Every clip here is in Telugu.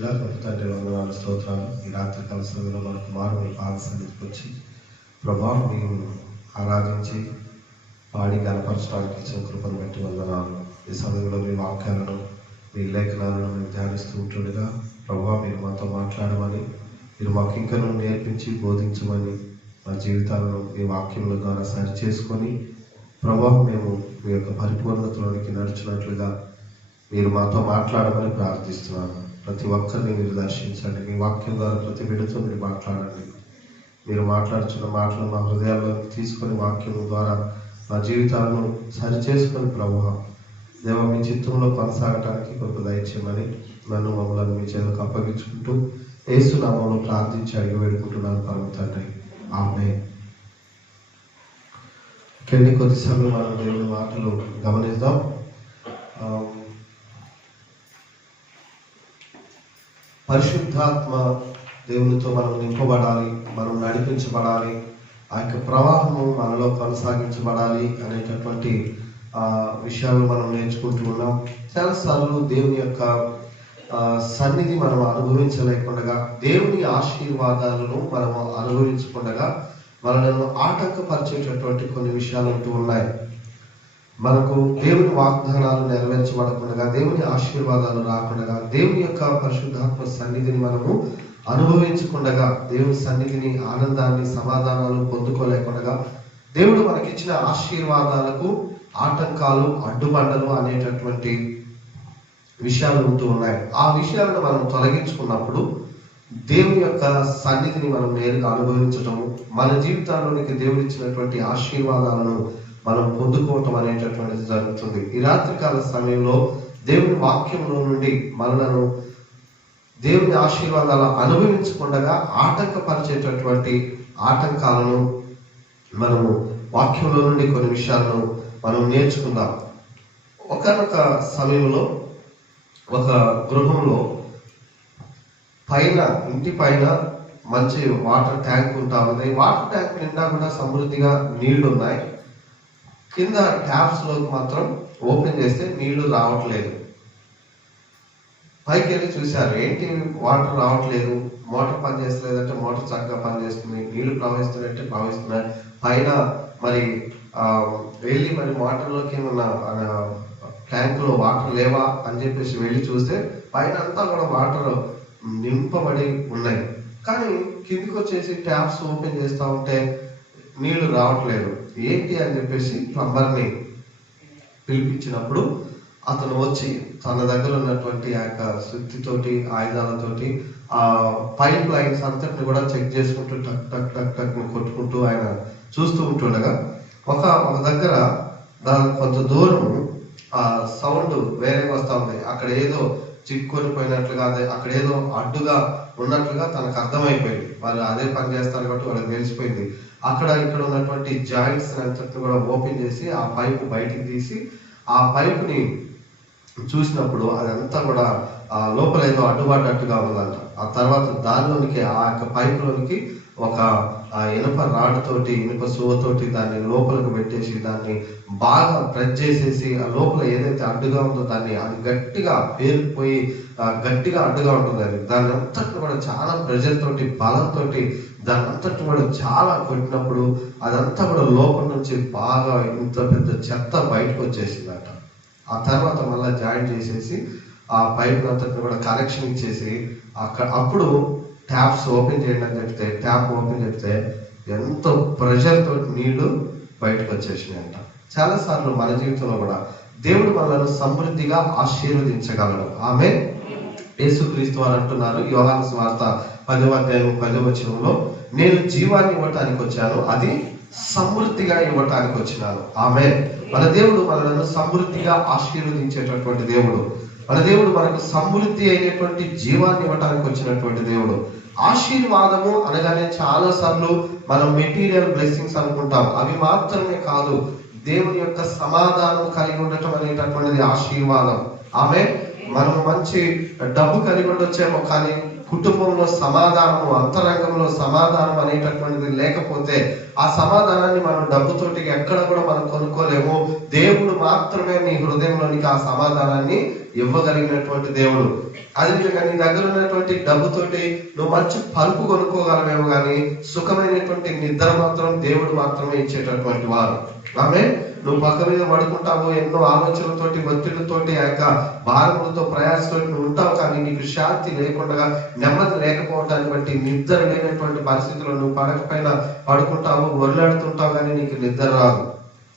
తండ్రి వందనాలు, స్తోత్రాలు. ఈ రాత్రికాల సమయంలో మనకు మానవులు పాద సన్నిధికి వచ్చి ప్రభావం మేము ఆరాధించి పాడి గణపరచడానికి ఇచ్చిన కృపను బట్టి వందనాలు. ఈ సమయంలో మీ వాక్యాలను, మీ లేఖనాలను మేము ధ్యానిస్తూ ఉంటుండగా ప్రభావ మీరు మాతో మాట్లాడమని, మీరు మాకు ఇంకనూ నేర్పించి బోధించమని, మా జీవితాలను మీ వాక్యముల ద్వారా సరి చేసుకొని ప్రభావం మేము మీ యొక్క పరిపూర్ణతలోనికి నడుచున్నట్లుగా మీరు మాతో మాట్లాడమని ప్రార్థిస్తున్నాను. ప్రతి ఒక్కరిని మీరు దర్శించండి. మీ వాక్యం ద్వారా ప్రతి బిడ్డతో మీరు మాట్లాడండి. మీరు మాట్లాడుతున్న మాటలు మా హృదయాల్లో తీసుకొని వాక్యం ద్వారా మా జీవితాలను సరి చేసుకొని ప్రభువా దేవ మీ చిత్తంలో కొనసాగటానికి కృప దయచేయమని నన్ను మమ్మల్ని మీ చేతులకు అప్పగించుకుంటూ యేసు నామములో ప్రార్థించి అడిగి వేడుకుంటున్నాను పరమ తండ్రి. ఆమేన్. కొద్ది సమయం మనం దేవుని మాటలు గమనిద్దాం. పరిశుద్ధాత్మ దేవునితో మనం నింపబడాలి, మనం నడిపించబడాలి, ఆ యొక్క ప్రవాహము మనలో కొనసాగించబడాలి అనేటటువంటి విషయాలు మనం నేర్చుకుంటూ ఉన్నాం. చాలాసార్లు దేవుని యొక్క సన్నిధి మనం అనుభవించలేకుండా, దేవుని ఆశీర్వాదాలను మనం అనుభవించకుండా మనలను ఆటంకపరిచేటటువంటి కొన్ని విషయాలు ఉంటూ ఉన్నాయి. మనకు దేవుని వాగ్దానాలు నెరవేర్చబడకుండా, దేవుని ఆశీర్వాదాలు రాకుండా, దేవుని యొక్క పరిశుద్ధాత్మ సన్నిధిని మనము అనుభవించకుండా, దేవుని సన్నిధిని, ఆనందాన్ని, సమాధానాలు పొందుకోలేకుండా, దేవుడు మనకిచ్చిన ఆశీర్వాదాలకు ఆటంకాలు, అడ్డుబండలు అనేటటువంటి విషయాలు ఉంటూ ఉన్నాయి. ఆ విషయాలను మనం తొలగించుకున్నప్పుడు దేవుని యొక్క సన్నిధిని మనం నేరుగా అనుభవించటము, మన జీవితాల్లోనికి దేవుడు ఇచ్చినటువంటి ఆశీర్వాదాలను మనం పొందుకోవటం అనేటటువంటిది జరుగుతుంది. ఈ రాత్రికాల సమయంలో దేవుని వాక్యంలో నుండి మనలను దేవుని ఆశీర్వాదాలు అనుభవించకుండా ఆటంకపరిచేటటువంటి ఆటంకాలను మనము వాక్యంలో నుండి కొన్ని విషయాలను మనం నేర్చుకుందాం. ఒకనొక సమయంలో ఒక గృహంలో ఇంటి పైన మంచి వాటర్ ట్యాంక్ ఉంటా ఉంది. వాటర్ ట్యాంక్ నిండా కూడా సమృద్ధిగా నీళ్లు ఉన్నాయి. కింద ట్యాప్స్ లోకి మాత్రం ఓపెన్ చేస్తే నీళ్లు రావట్లేదు. పైకి వెళ్ళి చూశారు, ఏంటి వాటర్ రావట్లేదు, మోటార్ పని చేస్తలేదంటే మోటార్ చక్కగా పనిచేస్తుంది, నీళ్లు ప్రవహిస్తున్నట్టే ప్రవహిస్తున్నాయి. పైన మరి వెళ్ళి మరి వాటర్లోకి ఏమన్నా ట్యాంక్ లో వాటర్ లేవా అని చెప్పేసి వెళ్ళి చూస్తే పైన అంతా కూడా వాటర్ నింపబడి ఉన్నాయి. కానీ కిందికి వచ్చేసి ట్యాప్స్ ఓపెన్ చేస్తూ ఉంటే నీళ్లు రావట్లేదు. ఏంటి అని చెప్పేసి ప్లంబర్ని పిలిపించినప్పుడు అతను వచ్చి తన దగ్గర ఉన్నటువంటి ఆ యొక్క శుద్ధితోటి, ఆయుధాలతోటి ఆ పైప్ లైన్స్ అంతటిని కూడా చెక్ చేసుకుంటూ టక్ టక్ టక్ టక్ కొట్టుకుంటూ ఆయన చూస్తూ ఉంటుండగా ఒక దగ్గర దానికి కొంత దూరం ఆ సౌండ్ వేరేగా వస్తూ ఉంది. అక్కడ ఏదో చిక్కుకొని పోయినట్లుగా, అక్కడ ఏదో అడ్డుగా ఉన్నట్లుగా తనకు అర్థమైపోయింది. వాళ్ళు అదే పని చేస్తారు కాబట్టి వాళ్ళకి తెలిసిపోయింది. అక్కడ ఇక్కడ ఉన్నటువంటి జాయింట్స్ అంతటిని కూడా ఓపెన్ చేసి ఆ పైపు బయటికి తీసి ఆ పైపుని చూసినప్పుడు అదంతా కూడా ఆ లోపల ఏదో అడ్డుపడ్డట్టుగా ఉందంట. ఆ తర్వాత దానిలోనికి, ఆ యొక్క పైపులోనికి ఒక ఇనుప రాడ్ తోటి, ఇనుప సువ్వతోటి దాన్ని లోపలికి పెట్టేసి దాన్ని బాగా ప్రెస్ చేసేసి ఆ లోపల ఏదైతే అడ్డుగా ఉందో దాన్ని అది గట్టిగా పేరుకుపోయి గట్టిగా అడ్డుగా ఉంటుంది. అది దాని అంతటి కూడా చాలా ప్రెజర్ తోటి, బలంతో దాని అంతటి కూడా చాలా కొట్టినప్పుడు అదంతా కూడా లోపల నుంచి బాగా ఇంత పెద్ద చెత్త బయటకు వచ్చేసిందట. ఆ తర్వాత మళ్ళీ జాయింట్ చేసేసి ఆ పైప్ అంతటిని కూడా కనెక్షన్ ఇచ్చేసి అప్పుడు ట్యాప్స్ ఓపెన్ చేయండి అని చెప్తే, ట్యాప్ ఓపెన్ చెప్తే ఎంతో ప్రెషర్ తోటి నీళ్లు బయటకు వచ్చేసినాయంట. చాలాసార్లు మన జీవితంలో కూడా దేవుడు మనల్ని సమృద్ధిగా ఆశీర్వదించగలడు. ఆమేన్. యేసుక్రీస్తు వారు అంటున్నారు, యోహాను సువార్త 10వ అధ్యాయం 10వ వచనంలో, నేను జీవాన్ని ఇవ్వటానికి వచ్చాను, అది సమృద్ధిగా ఇవ్వటానికి వచ్చినాను. ఆమేన్. మన దేవుడు మనలను సమృద్ధిగా ఆశీర్వదించేటటువంటి దేవుడు. మన దేవుడు మనకు సమృద్ధి అయినటువంటి జీవాన్ని ఇవ్వటానికి వచ్చినటువంటి దేవుడు. ఆశీర్వాదము అనగానే చాలా సార్లు మనం మెటీరియల్ బ్లెస్సింగ్స్ అనుకుంటాం. అవి మాత్రమే కాదు, దేవుని యొక్క సమాధానం కలిగి ఉండటం అనేటటువంటిది ఆశీర్వాదం. ఆమె మనం మంచి డబ్బు కలిగి ఉండొచ్చేమో, కానీ కుటుంబంలో సమాధానము, అంతరంగంలో సమాధానం అనేటటువంటిది లేకపోతే ఆ సమాధానాన్ని మనం డబ్బుతోటి ఎక్కడ కూడా మనం కొనుక్కోలేము. దేవుడు మాత్రమే నీ హృదయంలోనికి ఆ సమాధానాన్ని ఇవ్వగలిగినటువంటి దేవుడు. అదేవిధంగా నీ దగ్గర ఉన్నటువంటి డబ్బుతోటి నువ్వు మంచి పరుపు కొనుక్కోగలమేమో కానీ సుఖమైనటువంటి నిద్ర మాత్రం దేవుడు మాత్రమే ఇచ్చేటటువంటి వారు. ఆమె నువ్వు పక్క మీద పడుకుంటావు, ఎన్నో ఆలోచనలతోటి, ఒత్తిడితోటి, ఆ యొక్క భారములతో, ప్రయాసంతో నువ్వు ఉంటావు, కానీ నీకు శాంతి లేకుండా, నెమ్మది లేకపోవటాన్ని బట్టి నిద్ర లేనటువంటి పరిస్థితుల్లో నువ్వు పడకపోయినా పడుకుంటావు, ఒళ్ళాడుతుంటావు, కానీ నీకు నిద్ర రాదు.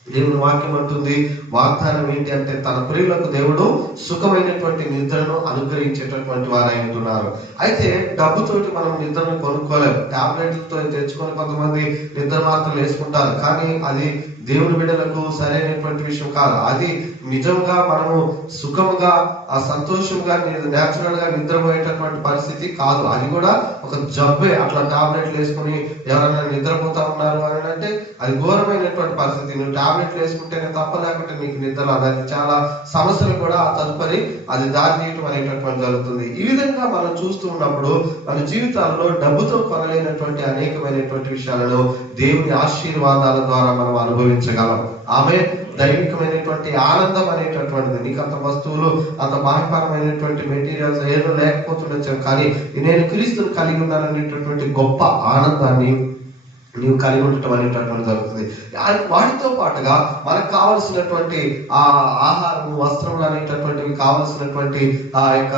దేవుని వాక్యం అంటుంది, వాగ్దానం ఏంటి అంటే తన ప్రియులకు దేవుడు సుఖమైనటువంటి నిద్రను అనుగ్రహించేటటువంటి వారై ఉంటున్నారు. అయితే డబ్బుతోటి మనం నిద్రను కొనుక్కోలేము. టాబ్లెట్లతో తెచ్చుకొని కొంతమంది నిద్ర మాత్రలు వేసుకుంటారు, కానీ అది దేవుని బిడ్డలకు సరైనటువంటి విషయం కాదు. అది నిజంగా మనము సుఖముగా, ఆ సంతోషంగా, న్యాచురల్ గా నిద్రపోయేటటువంటి పరిస్థితి కాదు. అది కూడా ఒక జబ్బే. అట్లా టాబ్లెట్లు వేసుకుని ఎవరైనా నిద్రపోతా ఉన్నారు అని అంటే అది ఘోరమైనటువంటి పరిస్థితి. నువ్వు టాబ్లెట్లు వేసుకుంటేనే తప్ప, లేకుంటే నీకు నిద్ర రాదు. అది చాలా సమస్యలు కూడా ఆ తదుపరి అది దారి తీయటం అనేటటువంటి జరుగుతుంది. ఈ విధంగా మనం చూస్తూ ఉన్నప్పుడు మన జీవితాల్లో డబ్బుతో కొనలేనటువంటి అనేకమైనటువంటి విషయాలను దేవుని ఆశీర్వాదాల ద్వారా మనం అనుభవించగలం. ఆమె దైవికమైనటువంటి ఆనందం అనేటటువంటిది. నీకు అంత వస్తువులు, అంత బాహ్యపరమైనటువంటి మెటీరియల్స్ ఏదో లేకపోతుండొచ్చు, కానీ నేను క్రీస్తుని కలిగి ఉన్నాననేటటువంటి గొప్ప ఆనందాన్ని నీవు కలిగి ఉండటం అనేటటువంటి జరుగుతుంది. వాటితో పాటుగా మనకు కావలసినటువంటి ఆ ఆహారము, వస్త్రములు అనేటటువంటివి, కావలసినటువంటి ఆ యొక్క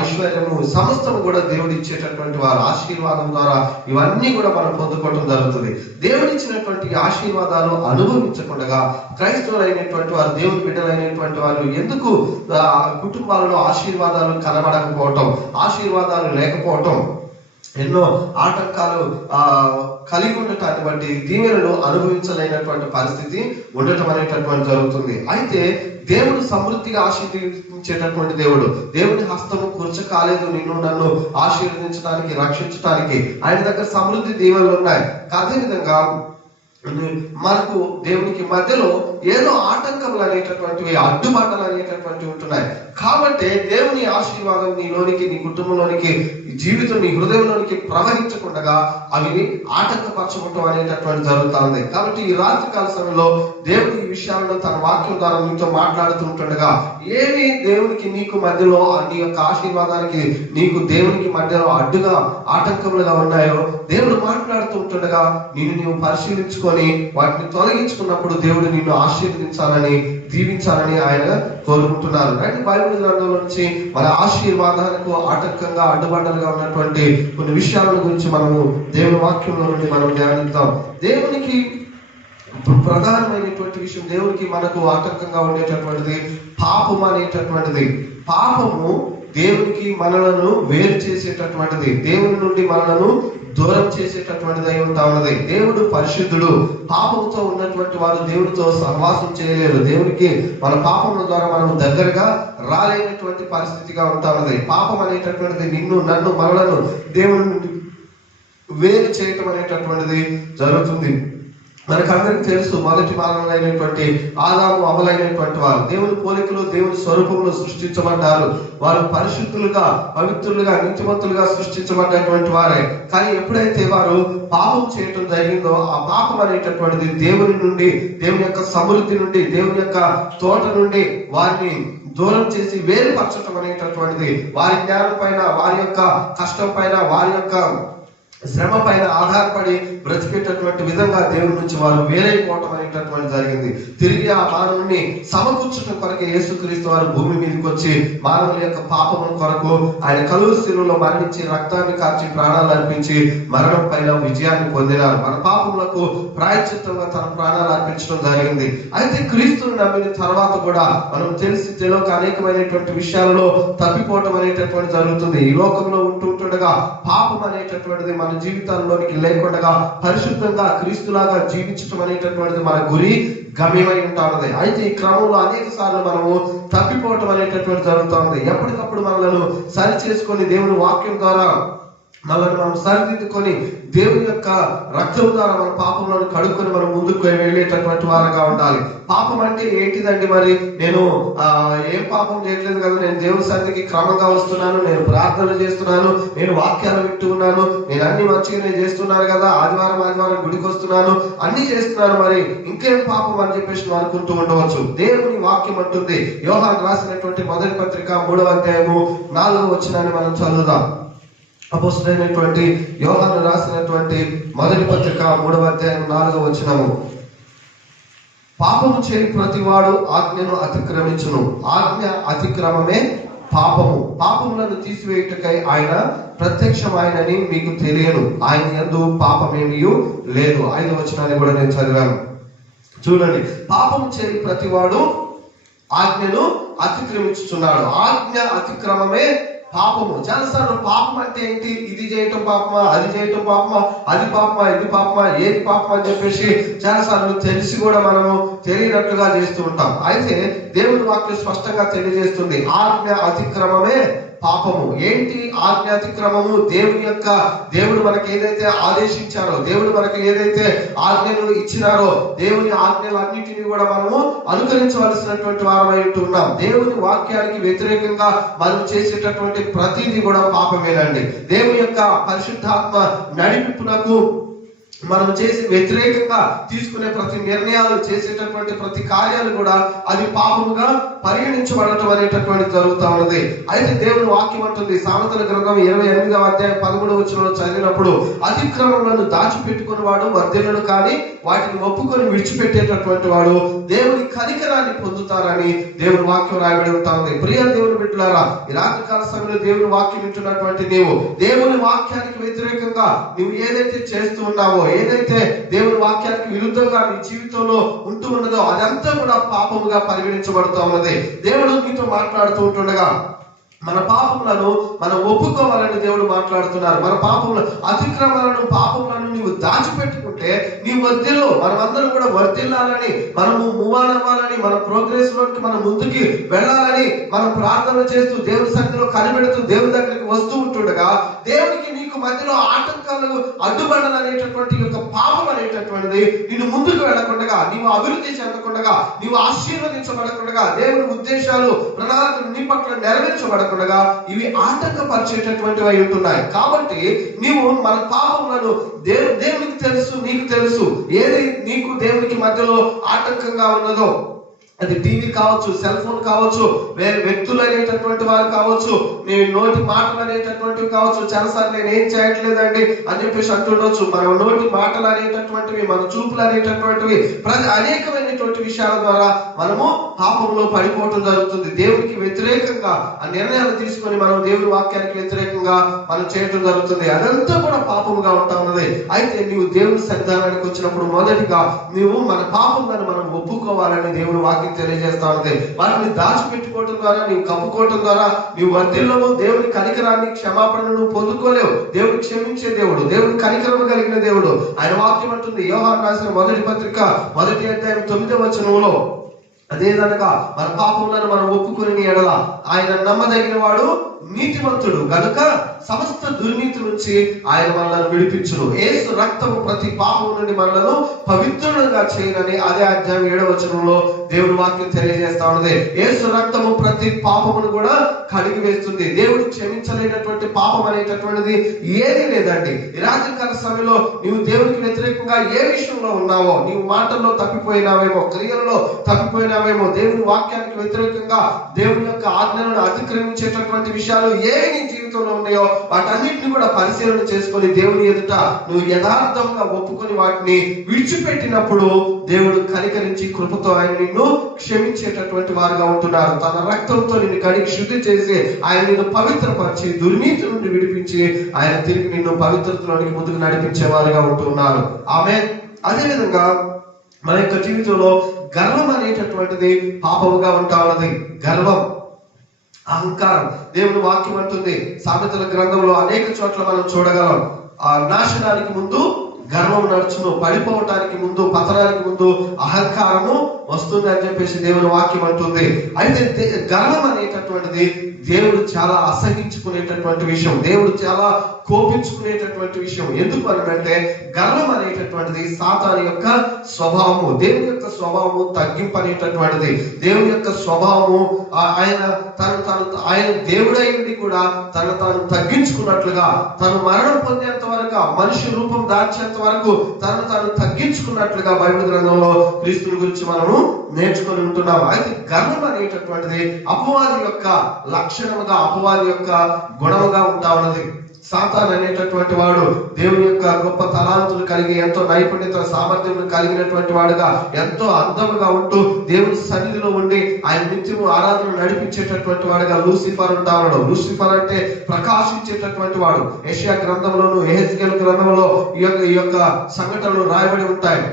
ఐశ్వర్యము సమస్తము కూడా దేవుడు ఇచ్చేటటువంటి వారు ఆశీర్వాదం ద్వారా ఇవన్నీ కూడా మనం పొందుకోవడం జరుగుతుంది. దేవుడు ఇచ్చినటువంటి ఆశీర్వాదాలు అనుభవించకుండా క్రైస్తవులు అయినటువంటి వారు, దేవుని బిడ్డలైనటువంటి వారు ఎందుకు కుటుంబాలలో ఆశీర్వాదాలు కనబడకపోవటం, ఆశీర్వాదాలు లేకపోవటం, ఎన్నో ఆటంకాలు కలిగి ఉండటాన్ని బట్టి దీవెనలు అనుభవించలేనటువంటి పరిస్థితి ఉండటం అనేటటువంటి జరుగుతుంది. అయితే దేవుడు సమృద్ధిగా ఆశీర్వదించేటటువంటి దేవుడు. దేవుని హస్తము కూర్చ కాలేదు నిన్ను నన్ను ఆశీర్వదించడానికి, రక్షించడానికి. ఆయన దగ్గర సమృద్ధి దీవెనలు ఉన్నాయి. అదేవిధంగా మనకు దేవునికి మధ్యలో ఏదో ఆటంకములు అనేటటువంటివి, అడ్డుబాటలు అనేటటువంటివి ఉంటున్నాయి. కాబట్టి దేవుని ఆశీర్వాదం నీలోనికి, నీ కుటుంబంలోనికి, జీవితం నీ హృదయంలోనికి ప్రవహించకుండా అవి ఆటంకపరచబడటం అనేటటువంటి జరుగుతూ ఉంది. కాబట్టి ఈ రాత్రికాల సమయంలో దేవుని ఈ విషయాలను తన వాక్యం ద్వారా నీతో మాట్లాడుతూ ఉంటుండగా ఏమి దేవునికి నీకు మధ్యలో, నీ యొక్క ఆశీర్వాదానికి నీకు దేవునికి మధ్యలో అడ్డుగా, ఆటంకములుగా ఉన్నాయో దేవుడు మాట్లాడుతూ ఉంటుండగా నీవు పరిశీలించుకొని వాటిని తొలగించుకున్నప్పుడు దేవుడు నిన్ను ఆశీర్వదించాలని, దీవించాలని ఆయన కోరుకుంటున్నారు. రండి బైబిల్ గ్రంథంలో నుంచి మన ఆశీర్వాదాలకు ఆటంకంగా, అడ్డుబండలుగా ఉన్నటువంటి కొన్ని విషయాల గురించి మనము దేవుని వాక్యంలో నుండి మనం ధ్యానిద్దాం. దేవునికి ప్రధానమైనటువంటి విషయం, దేవునికి మనకు ఆటంకంగా ఉండేటటువంటిది పాపం అనేటటువంటిది. పాపము దేవునికి మనలను వేరు చేసేటటువంటిది, దేవుని నుండి మనలను దూరం చేసేటటువంటిది అయి ఉంటా ఉన్నది. దేవుడు పరిశుద్ధుడు. పాపంతో ఉన్నటువంటి వారు దేవుడితో సహవాసం చేయలేరు. దేవునికి మన పాపముల ద్వారా మనం దగ్గరగా రాలేనటువంటి పరిస్థితిగా ఉంటా ఉన్నది. పాపం అనేటటువంటిది నిన్ను, నన్ను, మనలను దేవుని నుండి వేరు చేయటం అనేటటువంటిది జరుగుతుంది. మనకందరికి తెలుసు, మొదటి మానవులైనటువంటి ఆదాము, అమలైనటువంటి వారు దేవుని పోలికలు, దేవుని స్వరూపంలో సృష్టించబడ్డారు. వారు పరిశుద్ధులుగా, పవిత్రులుగా, నీతిమంతులుగా సృష్టించబడ్డటువంటి వారే. కానీ ఎప్పుడైతే వారు పాపం చేయటం జరిగిందో, ఆ పాపం అనేటటువంటిది దేవుని నుండి, దేవుని యొక్క సమృద్ధి నుండి, దేవుని యొక్క తోట నుండి వారిని దూరం చేసి వేరుపరచటం అనేటటువంటిది, వారి జ్ఞానం పైన, వారి యొక్క కష్టం పైన, వారి యొక్క శ్రమ పైన ఆధారపడి బ్రతికేటటువంటి విధంగా దేవుడి నుంచి వారు వేరైపోవటం అనేటటువంటి జరిగింది. తిరిగి ఆ మానవుని సమకూర్చడం కొరకు యేసుక్రీస్తు వారు భూమి మీదకి వచ్చి మానవుల యొక్క పాపముల కొరకు ఆయన కలువరి శిలువలో మరణించి, రక్తాన్ని కార్చి, ప్రాణాలు అర్పించి మరణం పైన విజయాన్ని పొందినారు. మన పాపములకు ప్రాయశ్చిత్తంగా తన ప్రాణాలు అర్పించడం జరిగింది. అయితే క్రీస్తుని నమ్మిన తర్వాత కూడా మనం తెలిసి తెలియక అనేకమైనటువంటి విషయాలలో తప్పిపోవటం అనేటటువంటి జరుగుతుంది. ఈ లోకంలో ఉంటుండగా పాపం అనేటటువంటిది మన జీవితాల్లోనికి లేకుండా పరిశుద్ధంగా క్రీస్తులాగా జీవించటం అనేటటువంటిది మన గురి, గమ్యమై ఉంటామది. అయితే ఈ క్రమంలో అనేక సార్లు మనము తప్పిపోవటం అనేటటువంటి జరుగుతుంది. ఎప్పటికప్పుడు మనలను సరి చేసుకొని దేవుని వాక్యం ద్వారా మనల్ని మనం సరిదిద్దుకొని దేవుని యొక్క రక్తం ద్వారా మన పాపంలో కడుక్కొని మనం ముందుకు వెళ్ళేటటువంటి వారుగా ఉండాలి. పాపం అంటే ఏంటిదండి? మరి నేను ఏం పాపం చేయట్లేదు కదా, నేను దేవుని సన్నిధికి క్రమంగా వస్తున్నాను, నేను ప్రార్థనలు చేస్తున్నాను, నేను వాక్యాలు వింటూ ఉన్నాను, నేను అన్ని మంచిగానే చేస్తున్నాను కదా, ఆదివారం గుడికి వస్తున్నాను, అన్ని చేస్తున్నాను, మరి ఇంకేం పాపం అని చెప్పేసి మనం అనుకుంటూ ఉండవచ్చు. దేవుని వాక్యం అంటుంది, యోహాను రాసినటువంటి మొదటి పత్రిక 3వ అధ్యాయము 4వ వచనాన్ని మనం చదువుదాం. అపోస్తలుడైనటువంటి యోహాను రాసినటువంటి మొదటి పత్రిక 3వ అధ్యాయం 4వ వచనము, పాపము చేయు ప్రతివాడు ఆజ్ఞను అతిక్రమించును, ఆజ్ఞ అతిక్రమమే పాపము, పాపములను తీసివేయుటకై ఆయన ప్రత్యక్షమైనని మీకు తెలియను, ఆయన యందు పాపమేమీ లేదు. 5వ వచనాన్ని కూడా నేను చదివాను. చూడండి, పాపము చేయు ప్రతివాడు ఆజ్ఞను అతిక్రమించుచున్నాడు. ఆజ్ఞ అతిక్రమమే పాపము. చాలాసార్లు పాపం అంటే ఏంటి, ఇది చేయటం పాపమా, అది చేయటం పాపమా, అది పాపమా, ఇది పాపమా, ఏది పాపమా అని చెప్పేసి చాలాసార్లు తెలిసి కూడా మనము తెలియనట్లుగా చేస్తూ ఉంటాం. అయితే దేవుని వాక్యం స్పష్టంగా తెలియజేస్తుంది, ఆజ్ఞ అతిక్రమమే పాపము. ఏంటి ఆజ్ఞ అతిక్రమము? దేవుడు మనకి ఏదైతే ఆదేశించారో, దేవుడు మనకి ఏదైతే ఆజ్ఞలు ఇచ్చినారో, దేవుని ఆజ్ఞలన్నింటినీ కూడా మనము అనుకరించవలసినటువంటి వారమై ఉంటున్నాం. దేవుని వాక్యానికి వ్యతిరేకంగా మనం చేసేటటువంటి ప్రతిదీ కూడా పాపమేనండి. దేవుని యొక్క పరిశుద్ధాత్మ నడిపింపునకు మనం చేసి వ్యతిరేకంగా తీసుకునే ప్రతి నిర్ణయాలు, చేసేటటువంటి ప్రతి కార్యాలు కూడా అది పాపముగా పరిగణించబడటం అనేటటువంటి జరుగుతూ ఉన్నది. అయితే దేవుని వాక్యం అంటుంది, సామెతల గ్రంథం 28వ అధ్యాయం 13వ వచనంలో చదివినప్పుడు, అతిక్రమములను దాచిపెట్టుకుని వాడు వర్ధిల్లును, కానీ వాటిని ఒప్పుకొని విడిచిపెట్టేటటువంటి వాడు దేవుని కనికరాన్ని పొందుతారని దేవుని వాక్యం రాయబడి ఉంటా ఉంది. ప్రియ దేవుని బిడ్డలారా, ఈ రాత్రికాల సమయంలో దేవుని వాక్యం వింటున్నటువంటి నీవు దేవుని వాక్యానికి వ్యతిరేకంగా నువ్వు ఏదైతే చేస్తూ ఉన్నావో, ఏదైతే దేవుని వాక్యానికి విరుద్ధంగా నీ జీవితంలో ఉంటూ ఉన్నదో అదంతా కూడా పాపముగా పరిగణించబడుతూ ఉన్నది. దేవుడు మీతో మాట్లాడుతూ ఉంటుండగా మన పాపములను మనం ఒప్పుకోవాలని దేవుడు మాట్లాడుతున్నారు. మన అతిక్రమాలను పాపములను నీవు దాచిపెట్టుకుంటే నీ మధ్యలో మనమందరం కూడా వర్ధిల్లాలని, మనము మూవ్ ఆన్ అవ్వాలని, మన ప్రోగ్రెస్ లోకి మనం ముందుకి వెళ్ళాలని మనం ప్రార్థన చేస్తూ దేవుని సన్నిధిలో కనిపెడుతూ దేవుని దగ్గరికి వస్తూ ఉంటుండగా, దేవునికి నీకు మధ్యలో ఆటంకాలు, అడ్డుబండలు అనేటటువంటి యొక్క పాపం అనేటటువంటిది నిన్ను ముందుకు వెళ్ళకుండా, నీవు అభివృద్ధి చెందకుండా, నీవు ఆశీర్వదించబడకుండా, దేవుని ఉద్దేశాలు ప్రణాళికలు నీ పట్ల నెరవేర్చబడకుండా ఇవి ఆటంకపరిచేటటువంటివి అయి ఉంటున్నాయి. కాబట్టి నీవు మన పాపములను దేవునికి తెలుసు, నీకు తెలుసు ఏది నీకు దేవునికి మధ్యలో ఆటంకంగా ఉన్నదో. అది టీవీ కావచ్చు, సెల్ ఫోన్ కావచ్చు, వేరే వ్యక్తులు అనేటటువంటి వారు కావచ్చు, నీ నోటి మాటలు అనేటటువంటివి కావచ్చు. చాలాసార్లు నేను ఏం చేయట్లేదండి అని చెప్పేసి అంటుండొచ్చు. మన నోటి మాటలు అనేటటువంటివి, మన చూపులు అనేటటువంటివి, అనేకమైనటువంటి విషయాల ద్వారా మనము పాపంలో పడిపోవటం జరుగుతుంది. దేవునికి వ్యతిరేకంగా ఆ నిర్ణయాలు తీసుకొని మనం దేవుని వాక్యానికి వ్యతిరేకంగా మనం చేయటం జరుగుతుంది. అదంతా కూడా పాపముగా ఉంటా ఉన్నది. అయితే నీవు దేవుని సన్నిధానానికి వచ్చినప్పుడు మొదటిగా నీవు మన పాపంలను మనం ఒప్పుకోవాలని దేవుని వాక్యం తెలియజేస్తా ఉన్నది. వాటిని దాచిపెట్టుకోవటం ద్వారా, నీవు కప్పుకోవటం ద్వారా నీవు వర్ధిల్లవు. దేవుని కనికరాన్ని, క్షమాపణను పొందుకోలేవు. దేవుడు క్షమించే దేవుడు, దేవుని కనికరము కలిగిన దేవుడు. ఆయన వాక్యం అంటుంది, యోహాను రాసిన మొదటి పత్రిక 1వ అధ్యాయం 9వ వచనంలో, అదేదనగా మన పాపములను మనం ఒప్పుకుని ఎడల ఆయన నమ్మదగిన వాడు, నీతిమంతుడు గనుక సమస్త దుర్నీతి నుంచి ఆయన మనల్ని విడిపించును. యేసు రక్తము ప్రతి పాపం నుండి మనలను పవిత్రులుగా చేయనని అదే అధ్యాయం 7వ వచనంలో దేవుని వాక్యం తెలియజేస్తా ఉన్నది. యేసు రక్తము ప్రతి పాపమును కూడా కడిగి వేస్తుంది. దేవుడు క్షమించలేనటువంటి పాపం అనేటటువంటిది ఏది లేదండి. ఈ రాత్రికాల సమయంలో నీవు దేవునికి వ్యతిరేకంగా ఏ విషయంలో ఉన్నావో, నీవు మాటల్లో తప్పిపోయినావేమో, క్రియల్లో తప్పిపోయినావేమో, దేవుని వాక్యానికి వ్యతిరేకంగా దేవుని యొక్క ఆజ్ఞలను అతిక్రమించేటటువంటి విషయాలు ఏవి నీ జీవితంలో ఉన్నాయో వాటన్నిటిని కూడా పరిశీలన చేసుకొని దేవుని ఎదుట నువ్వు యథార్థంగా ఒప్పుకొని వాటిని విడిచిపెట్టినప్పుడు దేవుడు కనికరించి కృపతో ఆయన నిన్ను క్షమించేటటువంటి వారుగా ఉంటున్నారు. తన రక్తంతో నిన్ను కడిగి శుద్ధి చేసి ఆయన నిన్ను పవిత్రపరిచి దుర్నీతి నుండి విడిపించి ఆయన తిరిగి నిన్ను పవిత్రతలోనికి ముందుకు నడిపించే వారుగా ఉంటున్నారు. ఆమేన్. అదేవిధంగా మన యొక్క జీవితంలో గర్వం అనేటటువంటిది పాపముగా ఉంటా ఉన్నది. గర్వం, అహంకారం. దేవుని వాక్యం అంటుంది, సామెతల గ్రంథంలో అనేక చోట్ల మనం చూడగలం, ఆ నాశనానికి ముందు గర్వం నడుచును. పడిపోవటానికి ముందు, పతనానికి ముందు అహంకారము వస్తుంది అని చెప్పేసి దేవుని వాక్యం అంటుంది. అయితే గర్వం అనేటటువంటిది దేవుడు చాలా అసహించుకునేటటువంటి విషయం, దేవుడు చాలా కోపించుకునేటటువంటి విషయం. ఎందుకు అంటే గర్వం అనేటటువంటిది సాతాను యొక్క స్వభావము. దేవుని యొక్క స్వభావము తగ్గింపు అనేటటువంటిది. దేవుని యొక్క స్వభావము ఆయన ఆయన దేవుడై ఉండి కూడా తను తాను తగ్గించుకున్నట్లుగా, తను మరణం పొందేంత వరకు, మనిషి రూపం దాచేంత వరకు తను తాను తగ్గించుకున్నట్లుగా బైబిల్ గ్రంథంలో క్రీస్తుని గురించి మనము నేర్చుకొని ఉంటున్నాం. అయితే గర్వం అనేటటువంటిది అపవాది యొక్క లక్షణముగా, అపవాది యొక్క గుణముగా ఉంటా ఉన్నది. సాతాను అనేటటువంటి వాడు దేవుని యొక్క గొప్ప తలాంతులు కలిగి, ఎంతో నైపుణ్యత సామర్థ్యం కలిగినటువంటి వాడుగా, ఎంతో అందముగా ఉంటూ దేవుని సన్నిధిలో ఉండి ఆయన నిత్యము ఆరాధన నడిపించేటటువంటి వాడుగా లూసిఫర్ ఉంటా ఉన్నాడు. లూసిఫర్ అంటే ప్రకాశించేటటువంటి వాడు. యెషయా గ్రంథంలోను, యెహెజ్కేలు గ్రంథంలో ఈ యొక్క సంఘటనలు రాయబడి ఉంటాయి.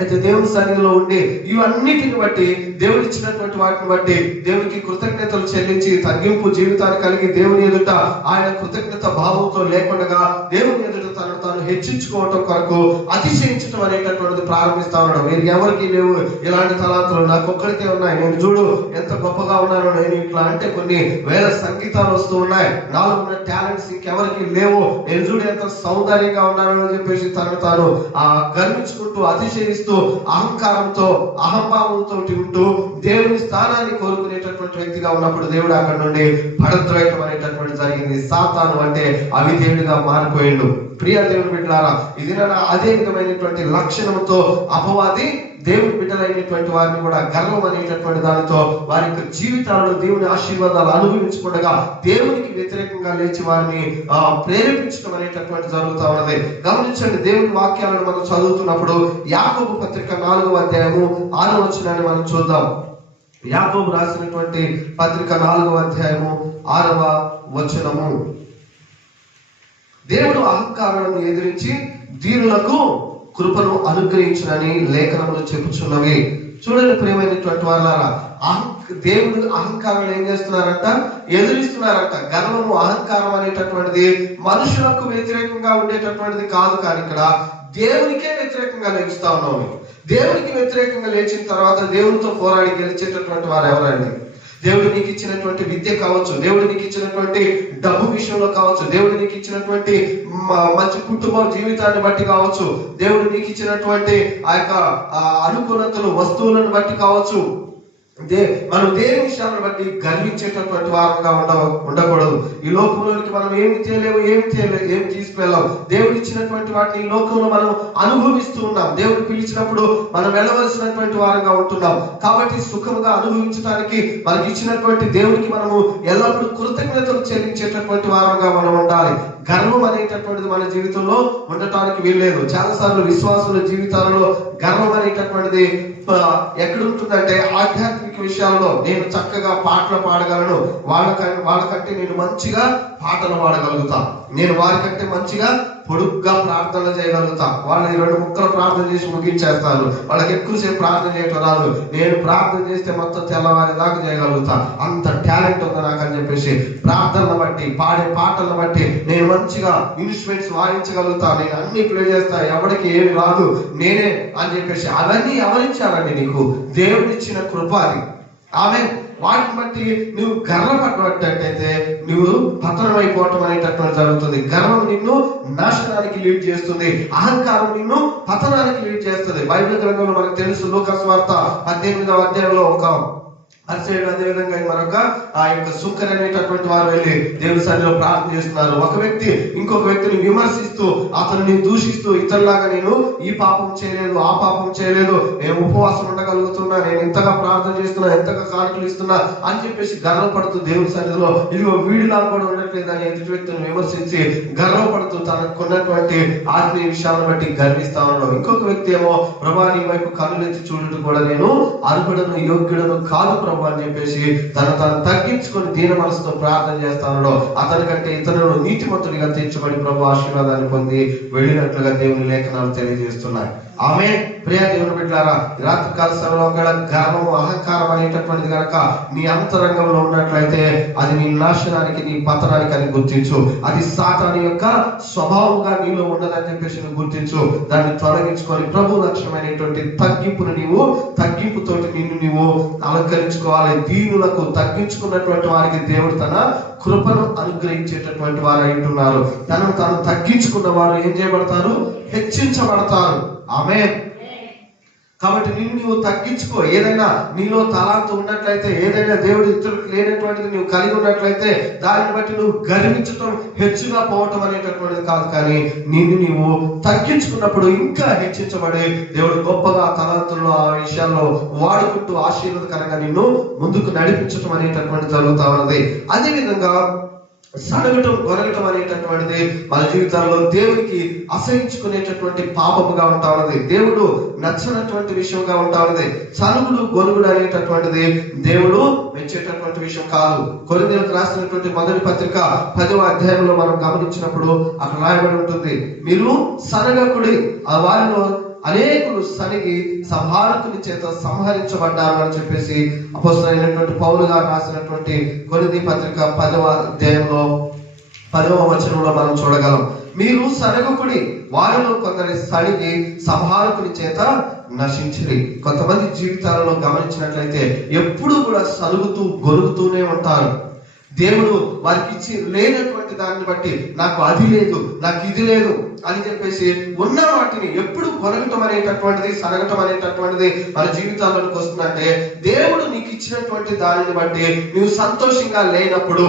అయితే దేవుని సన్నిధిలో ఉండి ఇవన్నిటిని బట్టి, దేవుడు ఇచ్చినటువంటి వాటిని బట్టి దేవునికి కృతజ్ఞతలు చెల్లించి తగ్గింపు జీవితాన్ని కలిగి దేవుని ఎదుట ఆయన కృతజ్ఞత భావంతో లేకుండా దేవుని ఎదుట తను తాను హెచ్చించుకోవటం కొరకు అతిశయించడం అనేటటువంటిది ప్రారంభిస్తా ఉన్నాడు. వీరికి ఎవరికి లేవు ఇలాంటి తలాంతులు, నాకు ఒక్కడికే ఉన్నాయి, నేను చూడు ఎంత గొప్పగా ఉన్నాను, నేను ఇట్లా అంటే కొన్ని వేల సంగీతాలు వస్తూ ఉన్నాయి, నాలో ఉన్న టాలెంట్స్ ఇంకెవరికి లేవు, నేను చూడు ఎంత సౌందర్యంగా ఉన్నాను అని చెప్పేసి తను తాను గర్వించుకుంటూ అతిశయిస్తూ అహంకారంతో అహంభావంతో ఉంటూ దేవుని స్థానాన్ని కోరుకునేటటువంటి వ్యక్తిగా ఉన్నప్పుడు దేవుడు అక్కడ నుండి పడద్రోయటం అనేటటువంటి జరిగింది. సాతాను అంటే అవిధేయుడిగా మారిపోయిండు. ప్రియ దేవుని బిడ్డలారా, ఇది అదే విధమైనటువంటి లక్షణంతో అపవాది దేవుని బిడ్డలైనటువంటి వారిని కూడా గర్వం అనేటటువంటి దానితో వారి యొక్క జీవితాలలో దేవుని ఆశీర్వాదాలు అనుభవించకుండా దేవునికి వ్యతిరేకంగా లేచి వారిని ప్రేరేపించడం అనేటటువంటి జరుగుతూ ఉన్నది. గమనించండి, దేవుని వాక్యాలను మనం చదువుతున్నప్పుడు యాకోబు పత్రిక 4వ అధ్యాయము 6వ వచనాన్ని మనం చూద్దాం. యాకోబు రాసినటువంటి పత్రిక 4వ అధ్యాయము 6వ వచనము. దేవుడు అహంకారాలను ఎదిరించి దీనులకు కృపను అనుగ్రహించునని లేఖనములు చెప్పుచున్నవి. చూడండి ప్రియమైనటువంటి వాళ్ళారా, దేవుడు అహంకారాలు ఏం చేస్తున్నారంట? ఎదురిస్తున్నారంట. గర్వము, అహంకారం అనేటటువంటిది మనుషులకు వ్యతిరేకంగా ఉండేటటువంటిది కాదు, కానీ ఇక్కడ దేవునికే వ్యతిరేకంగా లేచుతా ఉన్నాము. దేవునికి వ్యతిరేకంగా లేచిన తర్వాత దేవునితో పోరాడి గెలిచేటటువంటి వారు ఎవరండి? దేవుడు నీకు ఇచ్చినటువంటి విద్య కావచ్చు, దేవుడు నీకు ఇచ్చినటువంటి డబ్బు విషయంలో కావచ్చు, దేవుడు నీకు ఇచ్చినటువంటి మంచి కుటుంబ జీవితాన్ని బట్టి కావచ్చు, దేవుడు నీకు ఇచ్చినటువంటి ఆ యొక్క అనుకూలతలు వస్తువులను బట్టి కావచ్చు, మనం దేని విషయాలను బట్టి గర్వించేటటువంటి వారంగా ఉండకూడదు. ఈ లోకంలోనికి మనం ఏమి చేయలేము, ఏమి తీసుకువెళ్ళాం. దేవుడు ఇచ్చినటువంటి వాటిని ఈ లోకంలో మనం అనుభవిస్తూ ఉన్నాం. దేవుడు పిలిచినప్పుడు మనం వెళ్ళవలసినటువంటి వారంగా ఉంటున్నాం. కాబట్టి సుఖంగా అనుభవించడానికి మనకి ఇచ్చినటువంటి దేవుడికి మనము ఎల్లప్పుడూ కృతజ్ఞతలు చెల్లించేటటువంటి వారంగా మనం ఉండాలి. గర్వం అనేటటువంటిది మన జీవితంలో ఉండటానికి వీల్లేదు. చాలా సార్లు విశ్వాసుల జీవితాలలో గర్వం అనేటటువంటిది ఎక్కడుంటుందంటే ఆధ్యాత్మిక విషయాల్లో నేను చక్కగా పాటలు పాడగలను, వాళ్ళకంటే నేను మంచిగా పాటలు పాడగలుగుతా, నేను వారికంటే మంచిగా పొడుగ్గా ప్రార్థన చేయగలుగుతా, వాళ్ళని 2 ముక్కలు ప్రార్థన చేసి ముగించేస్తాను, వాళ్ళకి ఎక్కువసేపు ప్రార్థన చేయటం రాదు, నేను ప్రార్థన చేస్తే మొత్తం తెల్లవారి దాకా చేయగలుగుతా, అంత టాలెంట్ ఉంది నాకు అని చెప్పేసి ప్రార్థనను బట్టి, పాడే పాటలను బట్టి నేను మంచిగా ఇన్స్ట్రుమెంట్స్ వాయించగలుగుతా, నేను అన్ని ప్లే చేస్తా, ఎవరికి ఏమి రాదు నేనే అని చెప్పేసి అవన్నీ ఎవరిచ్చారండి? నీకు దేవుడు ఇచ్చిన కృప అది. ఆమె వాటిని బట్టి నువ్వు గర్వపడ్డట్టయితే నువ్వు పతనం అయిపోవటం అనేటటువంటి జరుగుతుంది. గర్వం నిన్ను నాశనానికి లీడ్ చేస్తుంది, అహంకారం నిన్ను పతనానికి లీడ్ చేస్తుంది. బైబిల్ గ్రంథంలో మనకు తెలుసు, లూకా సువార్త 18వ అధ్యాయంలో ఒక అర్సేడు, అదేవిధంగా మరొక ఆ యొక్క సుంకర్ అనేటటువంటి వారు వెళ్ళి దేవుని సన్నిధిలో ప్రార్థన చేస్తున్నారు. ఒక వ్యక్తి ఇంకొక వ్యక్తిని విమర్శిస్తూ, అతన్ని దూషిస్తూ, ఇతరులాగా నేను ఈ పాపం చేయలేదు, ఆ పాపం చేయలేదు, నేను ఉపవాసం ఉండగలుగుతున్నా, నేను ఇంతగా ప్రార్థన చేస్తున్నా, ఎంతగా కానుకలు ఇస్తున్నా అని చెప్పేసి గర్వపడుతూ దేవుని సన్నిధిలో ఇదిగో వీడిలా కూడా ఉండట్లేదు అని ఎదుటి వ్యక్తిని విమర్శించి గర్వపడుతూ తనకు కొన్నటువంటి ఆత్మీయ విషయాలను బట్టి గర్విస్తా ఉన్నాడు. ఇంకొక వ్యక్తి ఏమో, ప్రభా నీ వైపు కన్నులెత్తి చూడటం కూడా నేను అర్హుడను, యోగ్యుడను కాదు ప్రభు అని చెప్పేసి తను తగ్గించుకొని దీన మనసుతో ప్రార్థన చేస్తానో అతనికంటే ఇతరులను నీతిమంతుడిగా తీర్చబడి ప్రభు ఆశీర్వాదాన్ని పొంది వెళ్ళినట్లుగా దేవుని లేఖనాలు తెలియజేస్తున్నాయి. ఆమె ప్రియ దేవుని బిడ్డలారా, రాత్రికాల సమయంలో ఒకవేళ గర్వము అహంకారం అనేటటువంటిది కనుక నీ అంతరంగంలో ఉన్నట్లయితే అది నీ నాశనానికి, నీ పతనానికి అని గుర్తించు. అది సాతాను యొక్క స్వభావంగా నీలో ఉన్నదని చెప్పేసి నువ్వు గుర్తించు. దాన్ని తొలగించుకొని ప్రభు లక్ష్యమైనటువంటి తగ్గింపుతోటి నిన్ను నీవు అలంకరించుకోవాలి. దీనులకు, తగ్గించుకున్నటువంటి వారికి దేవుడు తన కృపను అనుగ్రహించేటటువంటి వారు అంటున్నారు. తనను తాను తగ్గించుకున్న వారు ఏం చేయబడతారు? హెచ్చించబడతారు. ఆమేన్. కాబట్టి నిన్ను నువ్వు తగ్గించుకో. ఏదైనా నీలో తలాంతు ఉన్నట్లయితే, ఏదైనా దేవుడి ఇతరులకు లేనటువంటిది నువ్వు కలిగి ఉన్నట్లయితే దాన్ని బట్టి నువ్వు గర్వించటం, హెచ్చుగా పోవటం అనేటటువంటిది కాదు. కానీ నిన్ను నీవు తగ్గించుకున్నప్పుడు ఇంకా హెచ్చించబడి దేవుడు గొప్పగా తలాంతుల్లో ఆ విషయాల్లో వాడుకుంటూ ఆశీర్వాదకరంగా నిన్ను ముందుకు నడిపించటం అనేటటువంటి జరుగుతా ఉన్నది. అదేవిధంగా సనగటం, గొరగటం అనేటటువంటిది మన జీవితాల్లో దేవునికి అసహించుకునేటటువంటి పాపముగా ఉంటా ఉన్నది. దేవుడు నచ్చనటువంటి విషయంగా ఉంటా ఉన్నది. సనుగుడు, గొలుగుడు అనేటటువంటిది దేవుడు మెచ్చేటటువంటి విషయం కాదు. కొరింథీయులకు రాసినటువంటి మొదటి పత్రిక 10వ అధ్యాయంలో మనం గమనించినప్పుడు అక్కడ రాయబడి ఉంటుంది, మీరు సనగకుడి, ఆ వారిలో అనేకులు సనిగి సభారకుని చేత సంహరించబడ్డారు అని చెప్పేసి అపోస్తలుడైనటువంటి పౌలు గారు రాసినటువంటి కొరింథీ పత్రిక 10వ అధ్యాయంలో 10వ వచనంలో మనం చూడగలం. మీరు సనగకుడి, వారిలో కొందరి సనిగి సంహారకుని చేత నశించిరి. కొంతమంది జీవితాలలో గమనించినట్లయితే ఎప్పుడు కూడా సలుగుతూ గొలుగుతూనే ఉంటారు. దేవుడు వారికి ఇచ్చి లేనటువంటి దాన్ని బట్టి నాకు అది లేదు, నాకు ఇది లేదు అని చెప్పేసి ఉన్న వాటిని ఎప్పుడు కొనగటం అనేటటువంటిది, సనగటం అనేటటువంటిది మన జీవితాల్లోకి వస్తుందంటే దేవుడు నీకు ఇచ్చినటువంటి దానిని బట్టి నువ్వు సంతోషంగా లేనప్పుడు,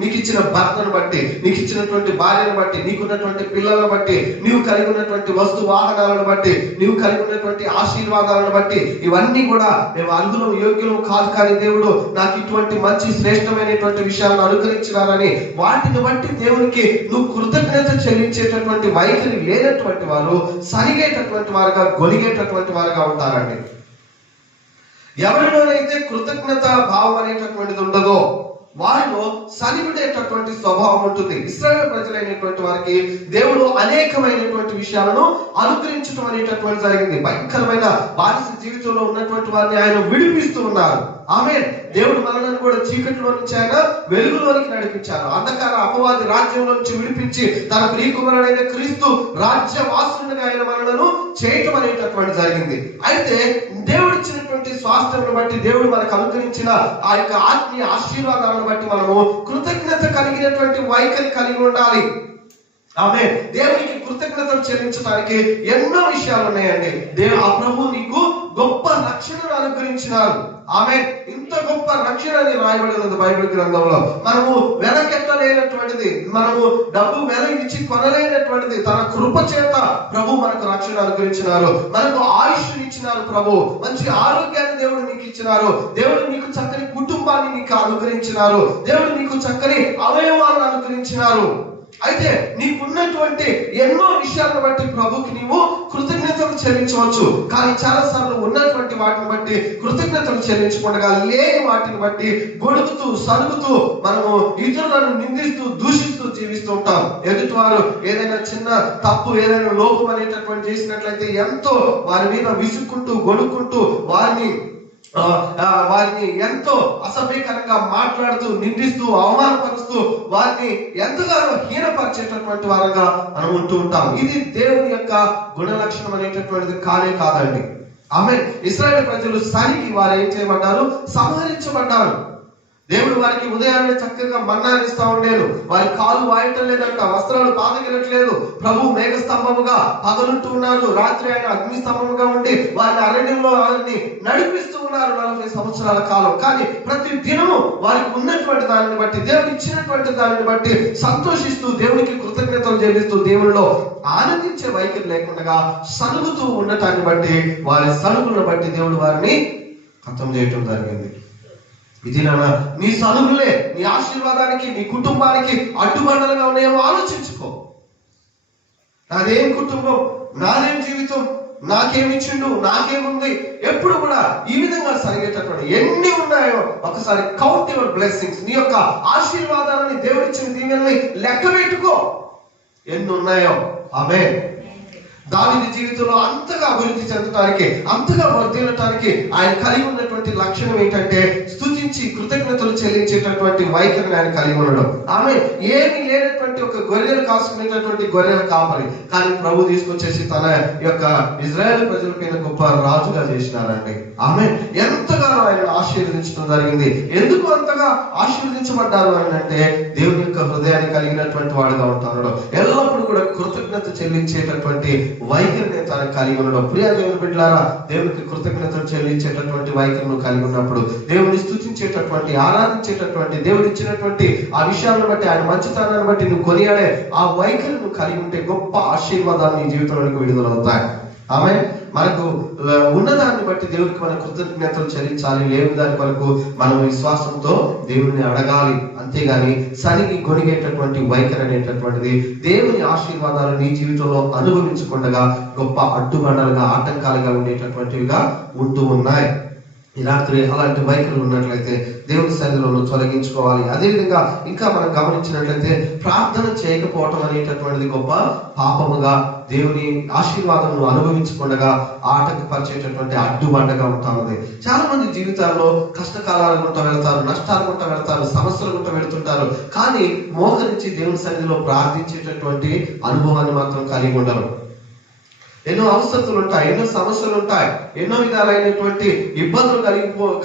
నీకు ఇచ్చిన భర్తను బట్టి, నీకు ఇచ్చినటువంటి భార్యను బట్టి, నీకున్నటువంటి పిల్లలను బట్టి, నీవు కలిగి ఉన్నటువంటి వస్తు వాహనాలను బట్టి, నీవు కలిగి ఉన్నటువంటి ఆశీర్వాదాలను బట్టి, ఇవన్నీ కూడా మేము అర్హులం, యోగ్యులం కాదు, కానీ దేవుడు నాకు ఇటువంటి మంచి శ్రేష్టమైనటువంటి విషయాలను అనుగ్రహించినారని వాటిని బట్టి దేవునికి నువ్వు కృతజ్ఞత చెల్లించేటటువంటి వైఖరి లేనటువంటి వారు సరిగేటటువంటి వారుగా, గొలిగేటటువంటి వారుగా ఉంటారండి. ఎవరిలోనైతే కృతజ్ఞత భావం అనేటటువంటిది ఉండదో వారిలో సనిగుడేటటువంటి స్వభావం ఉంటుంది. ఇశ్రాయేలు ప్రజలైనటువంటి వారికి దేవుడు అనేకమైనటువంటి విషయాలను అనుగ్రహించడం అనేటటువంటి జరిగింది. భయంకరమైన బానిస జీవితంలో ఉన్నటువంటి వారిని ఆయన విడిపిస్తూ ఉన్నారు. ఆమేన్. దేవుడు మనలను కూడా చీకటిలో నుంచి ఆయన వెలుగులోనికి నడిపించారు. అంధకార అపవాది రాజ్యంలో నుంచి విడిపించి తన ప్రియకుమారుడైన క్రీస్తు రాజ్యవాసునిగా ఆయన మనలను చేయటం అనేటటువంటి జరిగింది. అయితే దేవుడు ఇచ్చినటువంటి స్వాస్థ్యం బట్టి, దేవుడు మనకు అనుగ్రహించిన ఆ యొక్క ఆత్మీయ ఆశీర్వాదాలను బట్టి మనము కృతజ్ఞత కలిగినటువంటి వైఖరి కలిగి ఉండాలి. ఆమె దేవునికి కృతజ్ఞతలు చెల్లించడానికి ఎన్నో విషయాలు ఉన్నాయండి. ఆ ప్రభు నీకు గొప్ప రక్షణను అనుగ్రహించినారు. ఆమె ఇంత గొప్ప రక్షణ అని రాయబడి ఉన్నది బైబిల్ గ్రంథంలో. మనము వెనకెట్టలేనటువంటిది, మనము డబ్బు వెల ఇచ్చి కొనలేనటువంటిది తన కృప చేత ప్రభు మనకు రక్షణ అనుగ్రహించినారు. మనకు ఆయుష్ని ఇచ్చినారు ప్రభు, మంచి ఆరోగ్యాన్ని దేవుడు నీకు ఇచ్చినారు. దేవుడు నీకు చక్కని కుటుంబాన్ని నీకు అనుగ్రహించినారు. దేవుడు నీకు చక్కని అవయవాలను అనుగ్రహించినారు. అయితే నీకున్నటువంటి ఎన్నో విషయాలను బట్టి ప్రభుకి నీవు కృతజ్ఞతలు చెల్లించవచ్చు. కానీ చాలా సార్లు ఉన్నటువంటి వాటిని బట్టి కృతజ్ఞతలు చెల్లించకుండా లేని వాటిని బట్టి గొడుగుతూ, సరుగుతూ మనము ఇతరులను నిందిస్తూ, దూషిస్తూ జీవిస్తూ ఉంటాం. ఎదుటివారు ఏదైనా చిన్న తప్పు, ఏదైనా లోపం అనేటటువంటి చేసినట్లయితే ఎంతో వారి మీద విసుక్కుంటూ, గొడుక్కుంటూ, వారిని ఎంతో అసభ్యకరంగా మాట్లాడుతూ, నిందిస్తూ, అవమానపరుస్తూ, వారిని ఎంతగానో హీనపరిచేటటువంటి వారుగా మనం ఉంటూ ఉంటాం. ఇది దేవుని యొక్క గుణ లక్షణం అనేటటువంటిది కానే కాదండి. ఆమె ఇశ్రాయేలు ప్రజలు సరికి వారు ఏం చేయబడ్డారు? సంహరించబడ్డారు. దేవుడు వారికి ఉదయాన్నే చక్కగా మన్నాను ఇస్తా ఉండేను. వారి కాలు వాయటం లేదంట, వస్త్రాలు పాదగిరట్లేదు. ప్రభు మేఘ స్తంభముగా పగలుంటూ ఉన్నారు, రాత్రి ఆయన అగ్ని స్తంభముగా ఉండి వారిని అరణ్యంలో వారిని నడిపిస్తూ ఉన్నారు 40 సంవత్సరాల కాలం. కానీ ప్రతి దినము వారికి ఉన్నటువంటి దానిని బట్టి, దేవుడు ఇచ్చినటువంటి దానిని బట్టి సంతోషిస్తూ, దేవునికి కృతజ్ఞతలు చెల్లిస్తూ, దేవుడిలో ఆనందించే వైఖరి లేకుండా సనుగుతూ ఉండటాన్ని బట్టి, వారి సనుగులను బట్టి దేవుడు వారిని ఖతం చేయటం జరిగింది. ఇది నీ సనుగులే నీ ఆశీర్వాదానికి, నీ కుటుంబానికి అడ్డుబండలుగా ఉన్నాయేమో ఆలోచించుకో. నాదేం కుటుంబం, నాదేం జీవితం, నాకేమిచ్చిండు, నాకేముంది, ఎప్పుడు కూడా ఈ విధంగా సరిగేటటువంటి ఎన్ని ఉన్నాయో ఒకసారి కౌంట్ యువర్ బ్లెస్సింగ్స్. నీ యొక్క ఆశీర్వాదాలని, దేవుడిచ్చిన దీవెనల్ని లెక్క పెట్టుకో, ఎన్ని ఉన్నాయో. ఆమేన్. దావీదు జీవితంలో అంతగా అభివృద్ధి చెందటానికి, అంతగా వర్ధిల్లటానికి ఆయన కలిగి ఉన్నటువంటి లక్షణం ఏంటంటే స్తుతించి కృతజ్ఞతలు చెల్లించేటటువంటి వైఖరిని ఆయన కలిగి ఉండడం. ఆమె ఏమి లేనటువంటి ఒక గొర్రెలు కాసుకునేటటువంటి గొర్రెల కాపరి, కానీ ప్రభు తీసుకొచ్చేసి తన యొక్క ఇజ్రాయేల్ ప్రజల పైన గొప్ప రాజుగా చేసినారండి. ఆమె ఎంతగానో ఆయన ఆశీర్వదించడం జరిగింది. ఎందుకు అంతగా ఆశీర్వదించబడ్డారు అని అంటే దేవుని యొక్క హృదయాన్ని కలిగినటువంటి వాడుగా ఉంటాడు. ఎల్లప్పుడూ కూడా కృతజ్ఞత చెల్లించేటటువంటి వైఖరిని తనకు కలిగి ఉండడం. ప్రియ దేవుని బిడ్డలారా, దేవునికి కృతజ్ఞతలు చెల్లించేటటువంటి వైఖరిని కలిగి ఉన్నప్పుడు, దేవుని స్తుతించేటటువంటి, ఆరాధించేటటువంటి, దేవుడు ఇచ్చినటువంటి ఆ విషయాలను బట్టి, ఆయన మంచితనాన్ని బట్టి నువ్వు కొనియాడే ఆ వైఖరి నువ్వు కలిగి ఉంటే గొప్ప ఆశీర్వాదాలు నీ జీవితంలోకి విడుదలవుతాయి. ఆమె మనకు ఉన్నదాన్ని బట్టి దేవుడికి మన కృతజ్ఞతలు చెల్లించాలి. లేని దాని వరకు మనం విశ్వాసంతో దేవుడిని అడగాలి. అంతేగాని సరిగి కొనిగేటటువంటి వైఖరి అనేటటువంటిది దేవుని ఆశీర్వాదాలు నీ జీవితంలో అనుభవించకుండా గొప్ప అడ్డుబండలుగా, ఆటంకాలుగా ఉండేటటువంటివిగా ఉంటూ ఉన్నాయి. ఈ రాత్రి అలాంటి వైఖరులు ఉన్నట్లయితే దేవుని సన్నిధిలో తొలగించుకోవాలి. అదేవిధంగా ఇంకా మనం గమనించినట్లయితే ప్రార్థన చేయకపోవటం అనేటటువంటిది గొప్ప పాపముగా, దేవుని ఆశీర్వాదం అనుభవించకుండా ఆటంకపరిచేటటువంటి అడ్డుబండగా ఉంటా ఉంది. చాలా మంది జీవితాల్లో కష్టకాలాలు గుంట వెళ్తారు, నష్టాలు గుంట వెళ్తారు, సమస్యలు గుంట వెళ్తుంటారు, కానీ మోకరించి దేవుని సన్నిధిలో ప్రార్థించేటటువంటి అనుభవాన్ని మాత్రం కలిగి ఉండరు. ఎన్నో అవసరతలు ఉంటాయి, ఎన్నో సమస్యలు ఉంటాయి, ఎన్నో విధాలైనటువంటి ఇబ్బందులు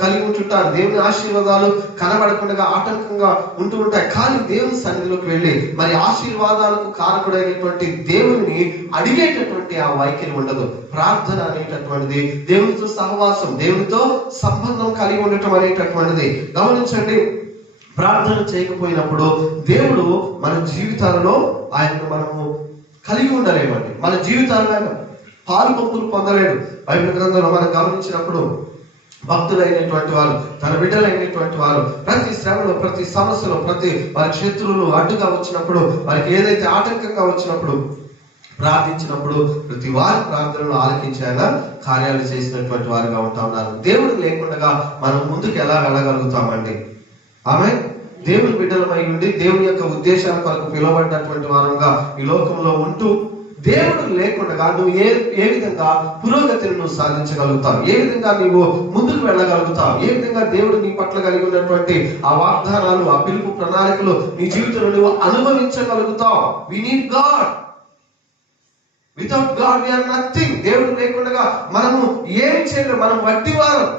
కలిగి ఉంటుంటారు. దేవుని ఆశీర్వాదాలు కనబడకుండా ఆటంకంగా ఉంటూ ఉంటాయి. కానీ దేవుని సన్నిధిలోకి వెళ్ళి మరి ఆశీర్వాదాలకు కారకుడైనటువంటి దేవుని అడిగేటటువంటి ఆ వైఖరి ఉండదు. ప్రార్థన అనేటటువంటిది దేవునితో సహవాసం, దేవునితో సంబంధం కలిగి ఉండటం అనేటటువంటిది. గమనించండి, ప్రార్థన చేయకపోయినప్పుడు దేవుడు మన జీవితాలలో ఆయనను మనము కలిగి ఉండలేమండి. మన జీవితాల్లో ఆయన పాలు పంపులు పొందలేడు. బైబిల్ గ్రంథంలో మనం గమనించినప్పుడు భక్తులైనటువంటి వారు, తన బిడ్డలైనటువంటి వారు ప్రతి శ్రమలో, ప్రతి సమస్యలో, ప్రతి వారి శత్రువులు అడ్డుగా వచ్చినప్పుడు, వారికి ఏదైతే ఆటంకంగా వచ్చినప్పుడు ప్రార్థించినప్పుడు ప్రతి వారి ప్రార్థనలు ఆలకించి ఆయన కార్యాలు చేసినటువంటి వారుగా ఉంటా ఉన్నారు. దేవుడు లేకుండా మనం ముందుకు ఎలా వెళ్ళగలుగుతామండి? ఆమె దేవుని బిడ్డలమై ఉండి దేవుని యొక్క ఉద్దేశాల కొరకు పిలువబడినటువంటి వారంగా ఈ లోకంలో ఉంటూ దేవుడు లేకుండా నువ్వు ఏ విధంగా పురోగతిని నువ్వు సాధించగలుగుతావు? ఏ విధంగా నీవు ముందుకు వెళ్ళగలుగుతావు? ఏ విధంగా దేవుడు నీ పట్ల కలిగి ఉన్నటువంటి ఆ వాగ్దానాలు, ఆ పిలుపు ప్రణాళికలు నీ జీవితంలో నువ్వు అనుభవించగలుగుతావు? We need God. Without God we are nothing. దేవుడు లేకుండా మనము ఏమి చేయలేము. మనం వట్టివారం.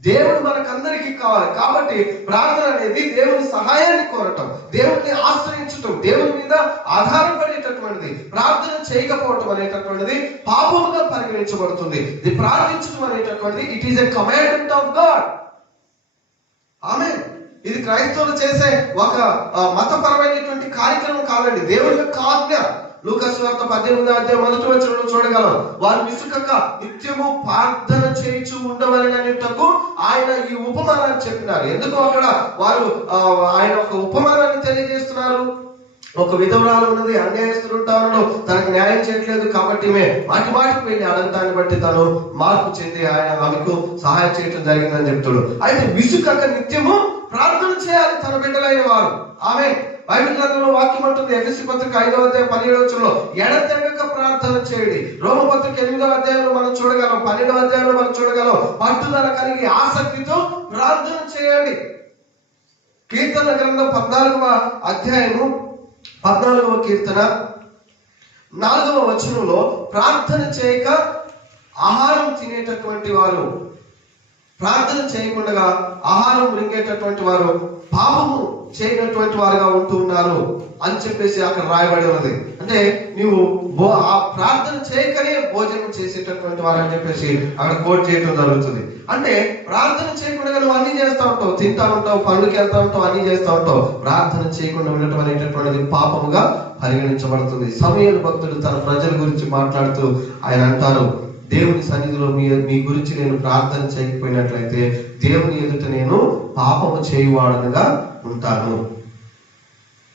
దేవుడు మనకందరికీ కావాలి. కాబట్టి ప్రార్థన అనేది దేవుని సహాయాన్ని కోరటం, దేవుడిని ఆశ్రయించటం, దేవుని మీద ఆధారపడేటటువంటిది. ప్రార్థన చేయకపోవటం అనేటటువంటిది పాపముగా పరిగణించబడుతుంది. ఇది ప్రార్థించడం అనేటటువంటిది it is a commandment of God. Amen. ఇది క్రైస్తవులు చేసే ఒక మతపరమైనటువంటి కార్యక్రమం కాదండి, దేవుని యొక్క ఆజ్ఞ. లూకా సువార్త 18వ అధ్యాయం 1వ వచనంలో చూడగలం. వారు విసుకక నిత్యము ప్రార్థన చేయించు ఉండవలననిటకు ఆయన ఈ ఉపమానాన్ని చెప్పినారు. ఎందుకు అక్కడ వారు ఆయన ఒక ఉపమానాన్ని తెలియజేస్తున్నారు? ఒక విధవరాలు ఉన్నది, అన్యాయస్తులు ఉంటారు, తనకు న్యాయం చేయట్లేదు, కాబట్టి మాటికి వెళ్ళి అడగటాన్ని బట్టి తను మార్పు చెంది ఆయన ఆమెకు సహాయం చేయడం జరిగిందని చెప్తాడు. అయితే విసుకక నిత్యము ప్రార్థన చేయాలి తన బిడ్డలైన వారు. ఆమె బైబిల్ గ్రంథంలో వాక్యం అంటుంది, ఎఫెసీ పత్రిక 5వ అధ్యాయం 17వ వచనంలో ఎడతెగక ప్రార్థన చేయండి. రోమ పత్రిక 8వ అధ్యాయంలో మనం చూడగలం, 12వ అధ్యాయంలో మనం చూడగలం, పట్టుదల కలిగి ఆసక్తితో ప్రార్థన చేయండి. కీర్తన గ్రంథం 14వ అధ్యాయము 14వ కీర్తన 4వ వచనంలో ప్రార్థన చేయక ఆహారం తినేటటువంటి వారు, ప్రార్థన చేయకుండా ఆహారం రింగేటటువంటి వారు పాపము చేయనటువంటి వారుగా ఉంటూ ఉన్నారు అని చెప్పేసి అక్కడ రాయబడి ఉన్నది. అంటే నీవు ఆ ప్రార్థన చేయకనే భోజనం చేసేటటువంటి వారు అని చెప్పేసి అక్కడ కోట్ చేయడం జరుగుతుంది. అంటే ప్రార్థన చేయకుండా నువ్వు అన్ని చేస్తూ ఉంటావు, తింటా ఉంటావు, పనులకి వెళ్తా ఉంటావు, అన్ని చేస్తూ ఉంటావు. ప్రార్థన చేయకుండా ఉండటం అనేటటువంటిది పాపముగా పరిగణించబడుతుంది. సమూయేలు భక్తుడు తన ప్రజల గురించి మాట్లాడుతూ ఆయన అంటారు, దేవుని సన్నిధిలో మీ గురించి నేను ప్రార్థన చేయకపోయినట్లయితే దేవుని ఎదుట నేను పాపము చేయువాడనుగా ఉంటాను,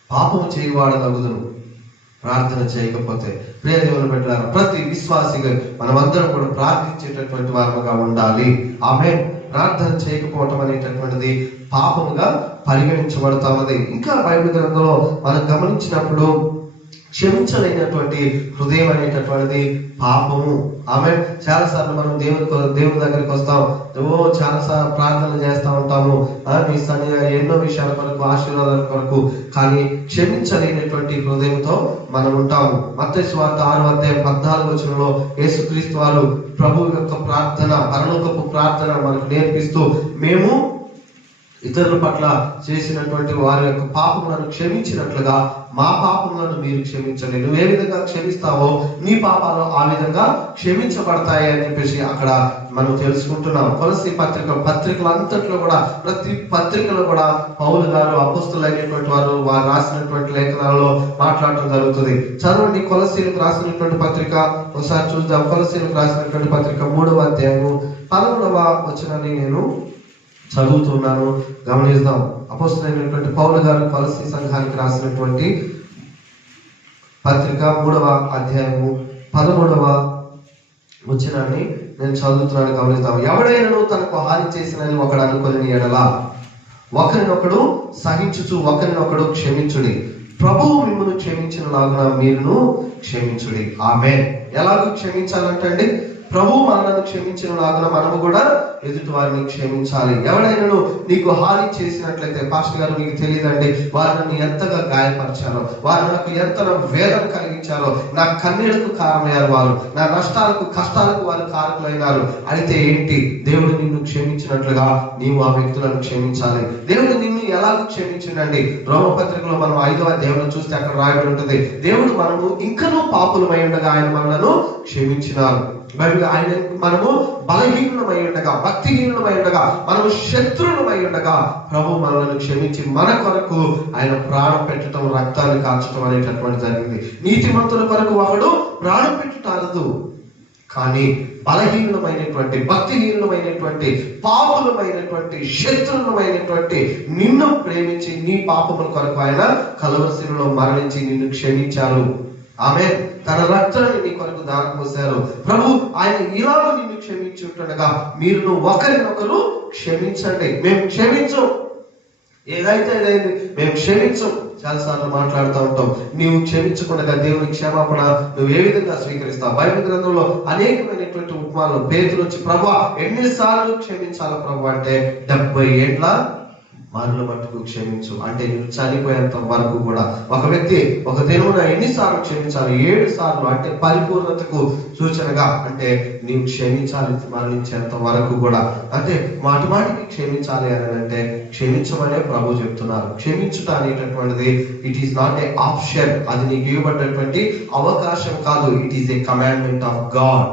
పాపము చేయువాడనగుదును ప్రార్థన చేయకపోతే. ప్రియ దేవుని బిడ్డలారా, ప్రతి విశ్వాసిగా మనమందరం కూడా ప్రార్థించేటటువంటి వారముగా ఉండాలి. ఆమె ప్రార్థన చేయకపోవటం అనేటటువంటిది పాపముగా పరిగణించబడుతున్నది. ఇంకా బైబిల్ గ్రంథంలో మనం గమనించినప్పుడు క్షమించలేనటువంటి హృదయం అనేటటువంటిది పాపము. ఆమె చాలాసార్లు మనం దేవుని దగ్గరికి వస్తాం, చాలాసార్లు ప్రార్థనలు చేస్తూ ఉంటాము, నీ ఎన్నో విషయాల కొరకు, ఆశీర్వాదాల కొరకు, కానీ క్షమించలేనటువంటి హృదయంతో మనం ఉంటాము. మత్తయి సువార్త 6:14 యేసుక్రీస్తు వారు ప్రభువు యొక్క ప్రార్థన, పరలోకపు ప్రార్థన మనకు నేర్పిస్తూ, మేము ఇతరుల పట్ల చేసినటువంటి వారి యొక్క పాపములను క్షమించినట్లుగా మా పాపములను మీరు క్షమించండి. నువ్వు ఏ విధంగా క్షమిస్తావో నీ పాపాలు ఆ విధంగా క్షమించబడతాయి అని చెప్పేసి అక్కడ మనం తెలుసుకుంటున్నాం. కొలస్సీ పత్రికలంతట్లో కూడా, ప్రతి పత్రికలో కూడా పౌలు గారు, అపోస్తలులైనటువంటి వారు రాసినటువంటి లేఖనాలలో మాట్లాడటం జరుగుతుంది. చదవండి, కొలస్సీలకు రాసినటువంటి పత్రిక ఒకసారి చూద్దాం. కొలస్సీలకు రాసినటువంటి పత్రిక 3వ అధ్యాయము 11వ వచనాన్ని నేను చదువుతున్నాను, గమనిద్దాం. అపోస్తలుడైనటువంటి పౌలు గారు కొలస్సీ సంఘానికి రాసినటువంటి పత్రిక 3వ అధ్యాయము 11వ వచనాన్ని నేను చదువుతున్నాను, గమనిద్దాం. ఎవడైనా తనకు హాని చేసినని ఒకడు అనుకుని ఎడల ఒకరినొకడు సహించుచు ఒకరినొకడు క్షమించుడి, ప్రభువు మిమ్మల్ని క్షమించినలాగా మీరును క్షమించుడి. ఆమేన్. ఎలాగో క్షమించాలంటే ప్రభువు మనలను క్షమించినలాగా మనము కూడా ఎదుటి వారిని క్షమించాలి. ఎవడైనా నీకు హాని చేసినట్లయితే, పాస్టర్ గారు మీకు తెలియదండి, వారు నన్ను ఎంతగా గాయపరిచారో, వారు నాకు ఎంత వేదన కలిగించారో, నా కన్నీళ్లకు కారణమయ్యారు, వారు నా నష్టాలకు కష్టాలకు వారు కారకులైనారు. అయితే ఏంటి, దేవుడు నిన్ను క్షమించినట్లుగా నీవు ఆ వ్యక్తులను క్షమించాలి. దేవుడు నిన్ను ఎలాగో క్షమించిండండి. రోమపత్రికలో మనం 5వ అధ్యాయంలో చూస్తే అక్కడ రాయబడి ఉంటుంది, దేవుడు మనము ఇంకనూ పాపులమై ఉండగా ఆయన మనలను క్షమించినారు. ఆయన మనము బలహీనమై ఉండగా, భక్తిహీనమై ఉండగా, మనము శత్రువులమై ఉండగా ప్రభు మనల్ని క్షమించి మన కొరకు ఆయన ప్రాణం పెట్టడం, రక్తాన్ని కాల్చడం అనేటటువంటి జరిగింది. నీతిమంతుల కొరకు ఒకడు ప్రాణం పెట్టుటారదు, కానీ బలహీనమైనటువంటి, భక్తిహీనమైనటువంటి, పాపులమైనటువంటి, శత్రువులమైనటువంటి నిన్ను ప్రేమించి నీ పాపముల కొరకు ఆయన కలువరి శిలువలో మరణించి నిన్ను క్షమించారు. ఆమె తన రక్తాన్ని నీ కొరకు దానం పోశారు. ప్రభు ఆయన ఇలాగ నిన్ను క్షమించుంటుండగా మీరు ఒకరినొకరు క్షమించండి. మేము క్షమించం, ఏదైతే ఏదైంది మేము క్షమించం. చాలాసార్లు మాట్లాడుతూ ఉంటాం, నీవు క్షమించకుండా దేవుని క్షమాపణ నువ్వు ఏ విధంగా స్వీకరిస్తావు? బైబిల్ గ్రంథంలో అనేకమైనటువంటి ఉపమానాలు. పేతురు వచ్చి, ప్రభు ఎన్నిసార్లు క్షమించాలా ప్రభు అంటే 70 ఏండ్ల మరల మట్టుకు క్షమించు అంటే నువ్వు చనిపోయేంత వరకు కూడా. ఒక వ్యక్తి ఒక దినమున ఎన్నిసార్లు క్షమించాలి? 7 సార్లు, అంటే పరిపూర్ణతకు సూచనగా. అంటే నీవు క్షమించాలి మరణించేంత వరకు కూడా. అంటే మాటికి క్షమించాలి అని అంటే క్షమించమనే ప్రభు చెప్తున్నారు. క్షమించుట అనేటటువంటిది it is not a option, అది నీకు ఇవ్వబడినటువంటి అవకాశం కాదు. It is a commandment of God.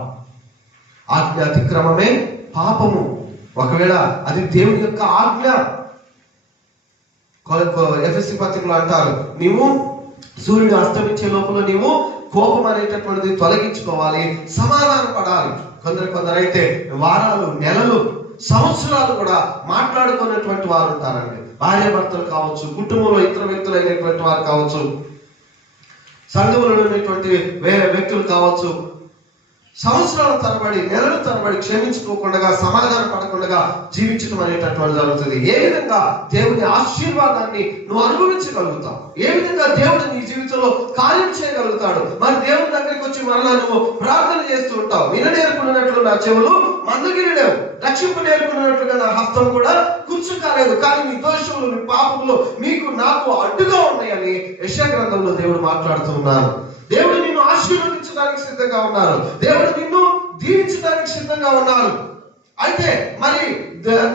ఆజ్ఞ అతిక్రమమే పాపము. ఒకవేళ అది దేవుని యొక్క ఆజ్ఞ. ఎఫెసీ పత్రికలో అంటారు, నీవు సూర్యుడు అస్తమించే లోపల నీవు కోపం అనేటటువంటిది తొలగించుకోవాలి, సమాధాన పడాలి. కొందరు అయితే వారాలు, నెలలు, సంవత్సరాలు కూడా మాట్లాడుకున్నటువంటి వారు ఉంటారండి. భార్య భర్తలు కావచ్చు, కుటుంబంలో ఇతర వ్యక్తులు అయినటువంటి వారు కావచ్చు, సంఘంలో ఉన్నటువంటి వేరే వ్యక్తులు కావచ్చు, సంవత్సరాల తరబడి, నెలల తరబడి క్షమించుకోకుండా, సమాధాన పడకుండా జీవించడం అనేటటువంటి జరుగుతుంది. ఏ విధంగా దేవుని ఆశీర్వాదాన్ని నువ్వు అనుభవించగలుగుతావు? ఏ విధంగా దేవుడు నీ జీవితంలో కార్యం చేయగలుగుతాడు? మరి దేవుని దగ్గరికి వచ్చి మరలా నువ్వు ప్రార్థన చేస్తూ ఉంటావు. విననేర్పుకున్నట్లు నా చెవులు మందగిరిలేవు, రక్షింపు నేర్పుకున్నట్లుగా నా హస్తం కూడా కూర్చు కాలేదు, కానీ మీ దోషములు, మీ పాపములు మీకు నాకు అడ్డుగా ఉన్నాయని యెషయా గ్రంథంలో దేవుడు మాట్లాడుతూ ఉన్నారు. దేవుడు నిన్ను ఆశీర్వదించడానికి సిద్ధంగా ఉన్నారు. దేవుడు నిన్ను దీవించడానికి సిద్ధంగా ఉన్నారు. అయితే మరి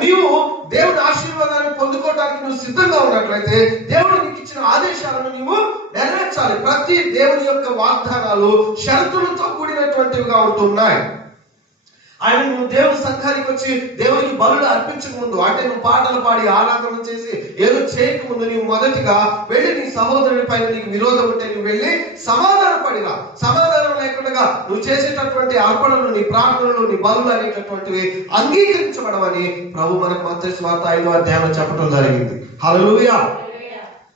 నీవు దేవుని ఆశీర్వాదాన్ని పొందుకోవడానికి నువ్వు సిద్ధంగా ఉన్నట్లయితే దేవుడు నీకు ఇచ్చిన ఆదేశాలను నీవు నెరవేర్చాలి. ప్రతి దేవుని యొక్క వాగ్దానాలు షరతులతో కూడినటువంటివిగా ఉంటున్నాయి. ఆయన నువ్వు దేవుని సంఘానికి వచ్చి దేవునికి బలులు అర్పించక ముందు, అంటే నువ్వు పాటలు పాడి ఆరాధన చేసి ఏదో చేయక ముందు నీవు మొదటిగా వెళ్ళి నీ సహోదరుడి పైన నీకు విరోధం ఉంటే నువ్వు వెళ్ళి సమాధాన పడిరా. సమాధానం లేకుండా నువ్వు చేసేటటువంటి అర్పణలు, నీ ప్రార్థనలు, నీ బలులు అనేటటువంటివి అంగీకరించబడవని ప్రభు మనకు మత్తయి సువార్త 5వ అధ్యాయంలో చెప్పడం జరిగింది. హల్లెలూయా.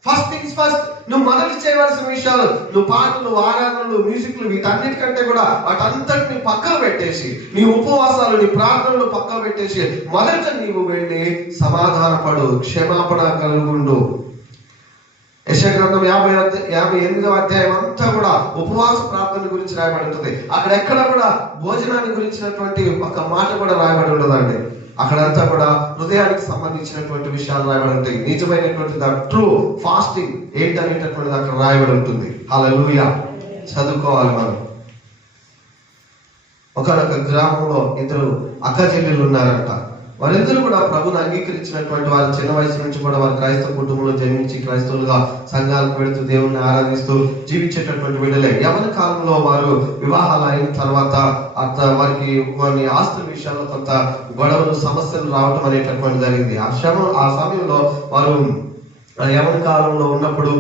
ఫస్ట్ థింగ్స్ ఫస్ట్, నువ్వు మొదటి చేయవలసిన విషయాలు, నువ్వు పాటలు, ఆరాధనలు, మ్యూజిక్లు, వీటన్నిటికంటే కూడా వాటంతటిని పక్కకు పెట్టేసి, నీ ఉపవాసాలు, నీ ప్రార్థనలు పక్కకు పెట్టేసి మొదట నీవు వెళ్ళి సమాధానపడు, క్షమాపణ కలుగుండు. యెషయా గ్రంథం 58వ అధ్యాయం అంతా కూడా ఉపవాస ప్రార్థన గురించి రాయబడి ఉంటుంది. అక్కడ ఎక్కడ కూడా భోజనాన్ని గురించినటువంటి ఒక మాట కూడా రాయబడి ఉండదండి. అక్కడంతా కూడా హృదయానికి సంబంధించినటువంటి విషయాలు రాయబడి ఉంటాయి. నిజమైనటువంటి ట్రూ ఫాస్టింగ్ ఏంటనేటటువంటిది అక్కడ రాయబడి ఉంటుంది. హల్లెలూయా. చదువుకోవాలి మనం. ఒకనొక గ్రామంలో ఇద్దరు అక్క చెల్లెళ్ళు ఉన్నారంట. వారిద్దరు కూడా ప్రభుని అంగీకరించినటువంటి వారు. చిన్న వయసు నుంచి కూడా వారు క్రైస్తవ కుటుంబంలో జన్మించి క్రైస్తవులుగా సంఘాలకు వెళుతూ దేవుణ్ణి ఆరాధిస్తూ జీవించేటటువంటి బిడ్డలే. యవన కాలంలో వారు వివాహాలు అయిన తర్వాత వారికి కొన్ని ఆస్తుల విషయాల్లో కొంత గొడవలు సమస్యలు రావటం అనేటటువంటి జరిగింది. ఆ సమయంలో వారు యవన కాలంలో ఉన్నప్పుడు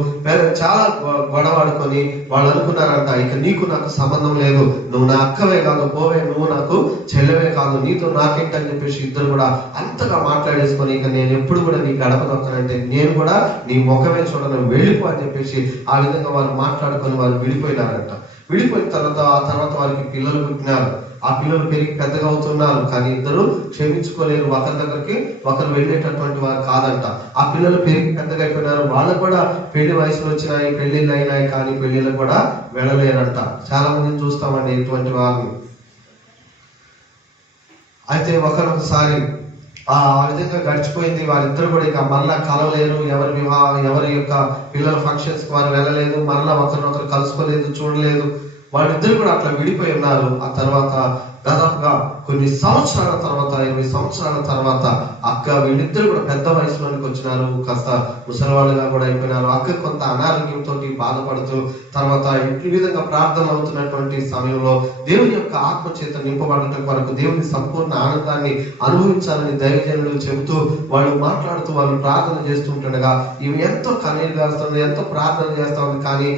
చాలా గొడవాడుకొని వాళ్ళు అనుకున్నారంట, ఇక నీకు నాకు సంబంధం లేదు, నువ్వు నా అక్కవే కాదు, పోవే, నువ్వు నాకు చెల్లెవే కాదు, నీతో నాకేంటని చెప్పేసి ఇద్దరు కూడా అంతగా మాట్లాడేసుకొని, ఇక నేను ఎప్పుడు కూడా నీ గడప నొక్కనంటే నేను కూడా నీ ముఖమే చూడను, వెళ్ళిపో అని చెప్పేసి ఆ విధంగా వారు మాట్లాడుకొని వారు విడిపోయినారంట. విడిపోయిన తర్వాత వారికి పిల్లలు పుట్టినారు. ఆ పిల్లలు పెరిగి పెద్దగా అవుతున్నారు. కానీ ఇద్దరు క్షమించుకోలేరు, ఒకరి దగ్గరికి ఒకరు వెళ్ళేటటువంటి వారు కాదంట. ఆ పిల్లలు పెరిగి పెద్దగా అయిపోయినారు. వాళ్ళకు కూడా పెళ్లి వయసులు వచ్చినాయి, పెళ్లిళ్ళు అయినాయి, కానీ పెళ్లిళ్ళకు కూడా వెళ్ళలేరంట. చాలా మందిని చూస్తామండి ఇటువంటి వారిని. అయితే ఒకసారి ఆ విధంగా గడిచిపోయింది. వారిద్దరు కూడా ఇక మరలా కలవలేరు. ఎవరి యొక్క పిల్లల ఫంక్షన్స్ కి వారు వెళ్ళలేదు, మరలా ఒకరినొకరు కలుసుకోలేదు, చూడలేదు. వాళ్ళిద్దరు కూడా అట్లా విడిపోయి ఉన్నారు. ఆ తర్వాత దాదాపుగా కొన్ని సంవత్సరాల తర్వాత 20 సంవత్సరాల తర్వాత వీళ్ళిద్దరు కూడా పెద్ద వయసులోనికి వచ్చినారు. కాస్త ముసలివాళ్ళుగా కూడా అయిపోయినారు. అక్క కొంత అనారోగ్యంతో బాధపడుతూ తర్వాత ఈ విధంగా ప్రార్థనలు అవుతున్నటువంటి సమయంలో దేవుని యొక్క ఆత్మ చేత నింపబడటం వరకు దేవుని సంపూర్ణ ఆనందాన్ని అనుభవించాలని దైవజనులు చెబుతూ వాళ్ళు మాట్లాడుతూ వాళ్ళు ప్రార్థన చేస్తుంటుండగా ఈమె ఎంతో కన్నీరు కాస్తుంది, ఎంతో ప్రార్థన చేస్తా ఉంది. కానీ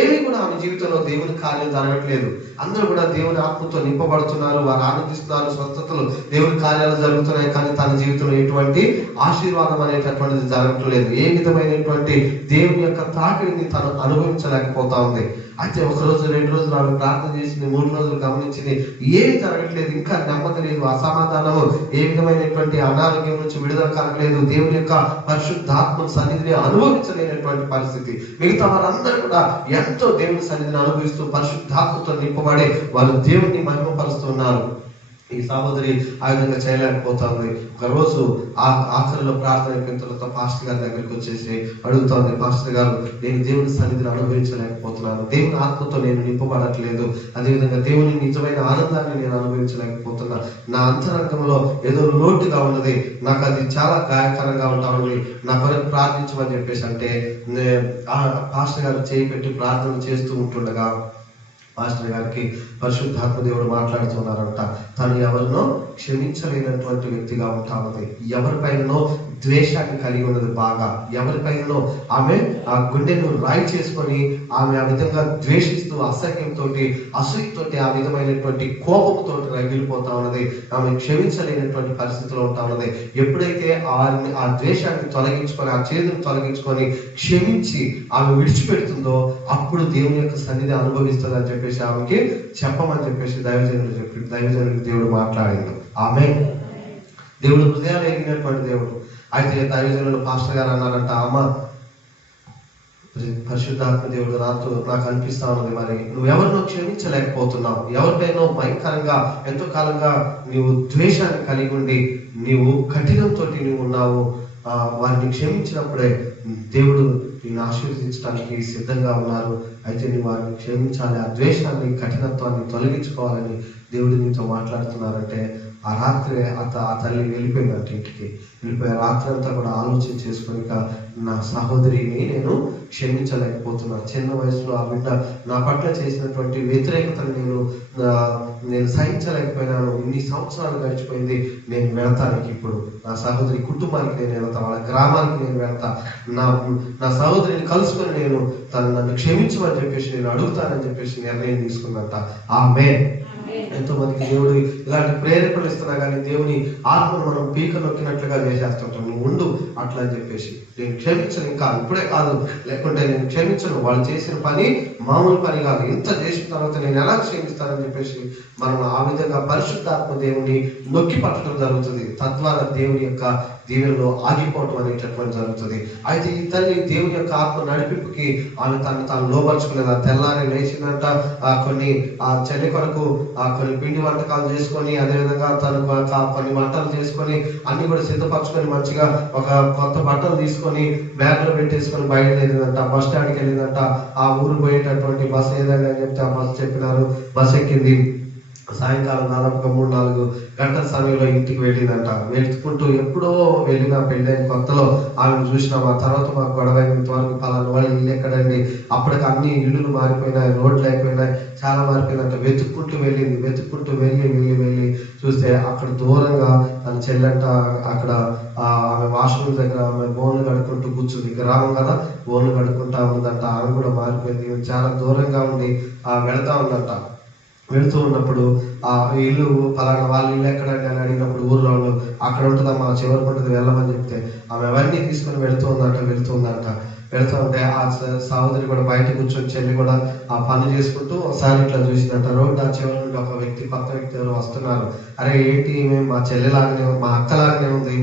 ఏమి కూడా ఆమె జీవితంలో దేవుని కార్యం జరగట్లేదు. అందరూ కూడా దేవుని ఆత్మతో నింపబడుతున్నారు, వారు ఆనందిస్తున్నారు, స్వస్థతలు దేవుని కార్యాలు జరుగుతున్నాయి. కానీ తన జీవితంలో ఎటువంటి ఆశీర్వాదం అనేటటువంటిది జరగట్లేదు. ఏ విధమైనటువంటి దేవుని యొక్క తాకిడిని తను అనుభవించలేకపోతా ఉంది. అయితే 1 రోజు 2 రోజులు ఆమె ప్రార్థన చేసింది, 3 రోజులు గమనించింది, ఏం జరగట్లేదు, ఇంకా నెమ్మది లేదు, అసమాధానము, ఏ విధమైనటువంటి అనారోగ్యం నుంచి విడుదల కాగలేదు, దేవుని యొక్క పరిశుద్ధాత్మ సన్నిధిని అనుభవించలేనటువంటి పరిస్థితి. మిగతా వారందరూ కూడా ఎంతో దేవుని సన్నిధిని అనుభవిస్తూ పరిశుద్ధాత్మతో నింపబడి వారు దేవుని మహిమపరుస్తున్నారు. ఈ సహోదరి ఆ విధంగా చేయలేకపోతుంది. ఒక రోజు ఆఖరిలో ప్రార్థన అయిపోయిన తర్వాత పాస్టర్ గారి దగ్గరికి వచ్చేసి అడుగుతోంది, పాస్టర్ గారు, నేను దేవుని సన్నిధిని అనుభవించలేకపోతున్నాను, దేవుని ఆత్మతో నేను నింపబడట్లేదు, అదేవిధంగా దేవుని నిజమైన ఆనందాన్ని నేను అనుభవించలేకపోతున్నా, నా అంతరంగంలో ఏదో లోటుగా ఉన్నది, నాకు అది చాలా గాయకరంగా ఉంటా ఉంది, నా కొరకు ప్రార్థించమని చెప్పేసి అంటే పాస్టర్ గారు చేయి పెట్టి ప్రార్థన చేస్తూ ఉంటుండగా పాస్టర్ గారికి పరిశుద్ధాత్మ దేవుడు మాట్లాడుతున్నారంట. తను ఎవరినో క్షమించలేనటువంటి వ్యక్తిగా ఉంటా ఉంది. ఎవరిపైనో ద్వేషాన్ని కలిగి ఉన్నది బాగా. ఎవరిపైనో ఆమె ఆ గుండెను రాయి చేసుకొని ఆమె ఆ విధంగా ద్వేషిస్తూ అసహ్యంతో అసూయతో ఆ విధమైనటువంటి కోపంతో రగిలిపోతా ఉన్నది. ఆమె క్షమించలేనటువంటి పరిస్థితిలో ఉంటా ఉన్నది. ఎప్పుడైతే ఆ ద్వేషాన్ని తొలగించుకొని ఆ చేదును తొలగించుకొని క్షమించి ఆమె విడిచిపెడుతుందో అప్పుడు దేవుని యొక్క సన్నిధి అనుభవిస్తుంది అని చెప్పేసి ఆమెకి చెప్పమని చెప్పేసి దైవజనుడికి దేవుడు మాట్లాడింది. ఆమె దేవుడు హృదయాలు ఎగినటువంటి దేవుడు. అయితే దైవజనులు పాస్టర్ గారు అన్నారంట, అమ్మ, పరిశుద్ధాత్మ దేవుడు నాకు అనిపిస్తా ఉన్నది, మరి నువ్వెవరినో క్షమించలేకపోతున్నావు, ఎవరిపైనో భయంకరంగా ఎంతో కాలంగా నీవు ద్వేషాన్ని కలిగి ఉండి నీవు కఠినంతో నీవు ఉన్నావు, వారిని క్షమించినప్పుడే దేవుడు నిన్ను ఆశీర్వదించడానికి సిద్ధంగా ఉన్నారు. అయితే నీ వారిని క్షమించాలి, ఆ ద్వేషాన్ని కఠినత్వాన్ని తొలగించుకోవాలని దేవుడు నీతో మాట్లాడుతున్నారంటే ఆ రాత్రి ఆ తల్లి వెళ్ళిపోయిందంట. ఇంటికి వెళ్ళిపోయి రాత్రి అంతా కూడా ఆలోచన చేసుకొని నా సహోదరిని నేను క్షమించలేకపోతున్నా, చిన్న వయసులో ఆ బిడ్డ నా పట్ల చేసినటువంటి వ్యతిరేకతను నేను సహించలేకపోయినాను, ఇన్ని సంవత్సరాలు గడిచిపోయింది, నేను వెళ్తానికి ఇప్పుడు నా సహోదరి కుటుంబానికి నేను వెళ్తా, వాళ్ళ గ్రామానికి నేను వెళ్తా, నా సహోదరిని కలుసుకొని నేను నన్ను క్షమించమని చెప్పేసి నేను అడుగుతానని చెప్పేసి నిర్ణయం తీసుకుందంట. ఆమె ఎంతో మందికి దేవుడు ఇలాంటి ప్రేరేపణలు ఇస్తున్నా కానీ దేవుని ఆత్మను మనం పీక నొక్కినట్లుగా చేసేస్తుంటాం. నువ్వు ఉండు అట్లా అని చెప్పేసి, నేను క్షమించను, ఇంకా ఇప్పుడే కాదు, లేకుంటే నేను క్షమించను, వాళ్ళు చేసిన పని మామూలు పని కాదు, ఇంత చేసిన తర్వాత నేను ఎలా క్షమిస్తానని చెప్పేసి మనం ఆ విధంగా పరిశుద్ధాత్మ దేవుని నొక్కి పట్టడం జరుగుతుంది. తద్వారా దేవుని యొక్క దీవెనలో ఆగిపోవటం అనేటటువంటి జరుగుతుంది. అయితే ఈ తల్లి దేవుని యొక్క ఆత్మ నడిపింపుకి ఆమె తను తాను లోపరుచుకునేది. ఆ తెల్లారి లేచిందంట, కొన్ని ఆ చెల్లి కొరకు కొన్ని పిండి వంటకాలు చేసుకొని, అదేవిధంగా తను కొన్ని వంటలు చేసుకొని అన్ని కూడా సిద్ధపరచుకొని మంచిగా ఒక కొత్త బట్టలు తీసుకొని బ్యాగ్లో పెట్టేసుకొని బయలుదేరిందంట. బస్ స్టాండ్కి వెళ్ళిందంట. ఆ ఊరు పోయేటటువంటి బస్సు ఏదైనా చెప్తే ఆ బస్సు చెప్పినారు, బస్ ఎక్కింది. సాయంకాలం దాదాపుగా 3-4 గంటల సమయంలో ఇంటికి వెళ్ళిందంట. వెతుకుంటూ ఎప్పుడో వెళ్ళిన పెళ్ళైన కొత్తలో ఆమెను చూసినాం. ఆ తర్వాత మాకు గొడవ ఇంతవరకు పలానా వాళ్ళ ఇల్లు ఎక్కడండి, అప్పటికి అన్ని ఇల్లులు మారిపోయినాయి, రోడ్లు అయిపోయినాయి, చాలా మారిపోయిందంట. వెతుక్కుంటూ వెళ్ళింది. వెతుక్కుంటూ వెళ్ళి చూస్తే అక్కడ దూరంగా తన చెల్లంట అక్కడ ఆమె వాష్రూమ్ దగ్గర ఆమె బోన్లు కడుక్కుంటూ కూర్చుంది. గ్రామం కదా, బోన్లు కడుక్కుంటా ఉందంట. ఆమె కూడా మారిపోయింది. చాలా దూరంగా ఉండి వెళతా ఉందంట. వెళుతూ ఉన్నప్పుడు ఆ ఇల్లు పలానా వాళ్ళ ఇల్లు ఎక్కడండి అని అడిగినప్పుడు ఊర్లో అక్కడ ఉంటుందమ్మా, చివరికి ఉంటుంది, వెళ్ళమని చెప్తే ఆమె అవన్నీ తీసుకొని వెళుతూ ఉంటే ఆ సహోదరి కూడా బయట కూర్చొని చెల్లి కూడా ఆ పని చేసుకుంటూ ఒకసారి ఇట్లా చూసిందంట. రోడ్డు ఆ చివరి నుండి ఒక వ్యక్తి, కొత్త వ్యక్తి ఎవరు వస్తున్నారు. అరే ఏంటి, మేము మా చెల్లెలాగానే, మా అక్కలాగానే ఉంది,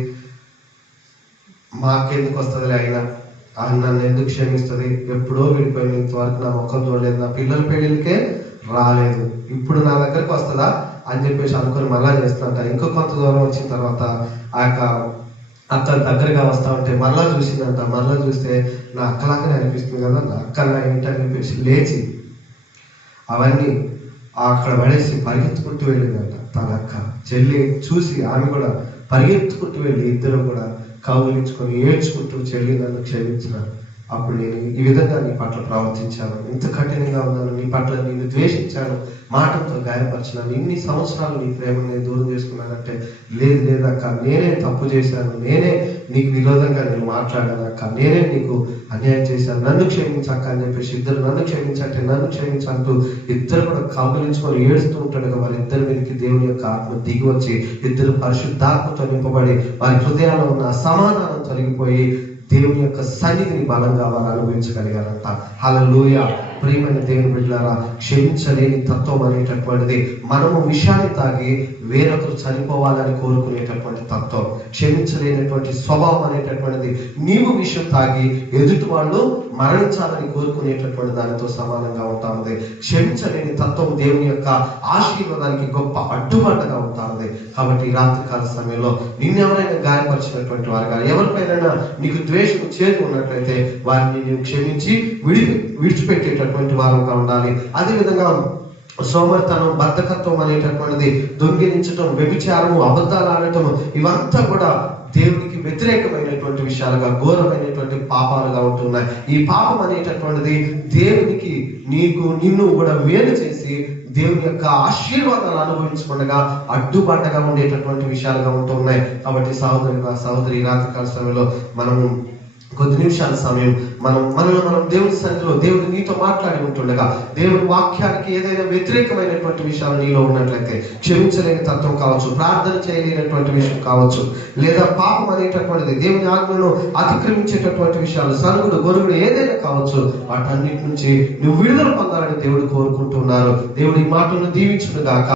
మా అక్క ఎందుకు వస్తుంది, అయినా నన్ను ఎందుకు క్షమిస్తుంది, ఎప్పుడో విడిపోయింది, ఇంతవరకు నా ముఖం చూడలేదు, నా పిల్లల పెళ్ళిళ్ళకే రాలేదు, ఇప్పుడు నా దగ్గరకు వస్తుందా అని చెప్పేసి అనుకుని మళ్ళా చేస్తుంట. ఇంకో కొంత దూరం వచ్చిన తర్వాత ఆ యొక్క అక్క దగ్గరగా వస్తా ఉంటే మళ్ళా చూసిందంట. మళ్ళా చూస్తే నా అక్కలాగానే అనిపిస్తుంది కదా, నా అక్క నా ఏంటని చెప్పేసి లేచి అవన్నీ అక్కడ పడేసి పరిగెత్తుకుంటూ వెళ్ళిందంట. తన అక్క చెల్లి చూసి ఆమె కూడా పరిగెత్తుకుంటూ వెళ్ళి ఇద్దరు కూడా కౌగిలించుకొని ఏడ్చుకుంటూ, చెల్లి నన్ను క్షమించిన, అప్పుడు నేను ఈ విధంగా నీ పట్ల ప్రవర్తించాను, ఇంత కఠినంగా ఉన్నాను, నీ పట్ల నేను ద్వేషించాను, మాటలతో గాయపరిచినాను, ఇన్ని సంవత్సరాలు నీ ప్రేమను నేను దూరం చేసుకున్నానంటే, లేదు అక్క, నేనే తప్పు చేశాను, నేనే నీకు విరోధంగా నేను మాట్లాడాను అక్క, నేనే నీకు అన్యాయం చేశాను, నన్ను క్షమించక్క అని చెప్పేసి ఇద్దరు నన్ను క్షమించంటే నన్ను క్షమించంటూ ఇద్దరు కూడా కౌగిలించుకొని ఏడుస్తూ ఉంటాడుగా. వారిద్దరి మీదకి దేవుని యొక్క ఆత్మ దిగి వచ్చి ఇద్దరు పరిశుద్ధాత్మతో నింపబడి వారి హృదయాల్లో ఉన్న అసమాధానం తొలగిపోయి దేవుని యొక్క సన్నిధిని బలంగా వారు అనుభవించగలిగారంట. హల్లెలూయా. ప్రియమైన దేవుని బిడ్డలారా, క్షమించలేని తత్వం అనేటటువంటిది మనము విషయాన్ని తాగి వేరొకరు చనిపోవాలని కోరుకునేటటువంటి తత్వం. క్షమించలేనటువంటి స్వభావం అనేటటువంటిది నీవు విషయం తాగి ఎదుటి వాళ్ళు మరణించాలని కోరుకునేటటువంటి దానితో సమానంగా ఉంటా ఉంది. క్షమించలేని తత్వం దేవుని యొక్క ఆశీర్వాదానికి గొప్ప అడ్డుబండగా ఉంటా ఉంది. కాబట్టి ఈ రాత్రికాల సమయంలో నిన్నెవరైనా గాయపరిచినటువంటి వారు కానీ ఎవరిపైనా నీకు ద్వేషం చేతి ఉన్నట్లయితే వారిని నీవు క్షమించి విడిచిపెట్టేటటువంటి వారంగా ఉండాలి. అదేవిధంగా సోమరితనం, బద్ధకత్వం అనేటటువంటిది, దొంగిలించటం, వ్యభిచారము, అబద్ధాలు ఆడటం, ఇవంతా కూడా దేవునికి వ్యతిరేకమైనటువంటి విషయాలుగా, ఘోరమైనటువంటి పాపాలుగా ఉంటున్నాయి. ఈ పాపం అనేటటువంటిది దేవునికి నిన్ను కూడా వేరు చేసి దేవుని యొక్క ఆశీర్వాదాలు అనుభవించకుండా అడ్డుబండగా ఉండేటటువంటి విషయాలుగా ఉంటున్నాయి. కాబట్టి సహోదరి రాత్రికాల సమయంలో మనము కొద్ది నిమిషాల సమయం మనం దేవుని సన్నిధిలో దేవుడు నీతో మాట్లాడి ఉంటుండగా, దేవుని వాక్యానికి ఏదైనా వ్యతిరేకమైనటువంటి విషయాలు నీలో ఉన్నట్లయితే, క్షమించలేని తత్వం కావచ్చు, ప్రార్థన చేయలేనటువంటి విషయం కావచ్చు, లేదా పాపం అనేటటువంటిది దేవుని ఆజ్ఞను అతిక్రమించేటటువంటి విషయాలు, సరుగుడు గొరుగుడు ఏదైనా కావచ్చు, వాటన్నిటి నుంచి నువ్వు విడుదల పొందాలని దేవుడు కోరుకుంటున్నారు. దేవుడి మాటలను దీవించునుగాక.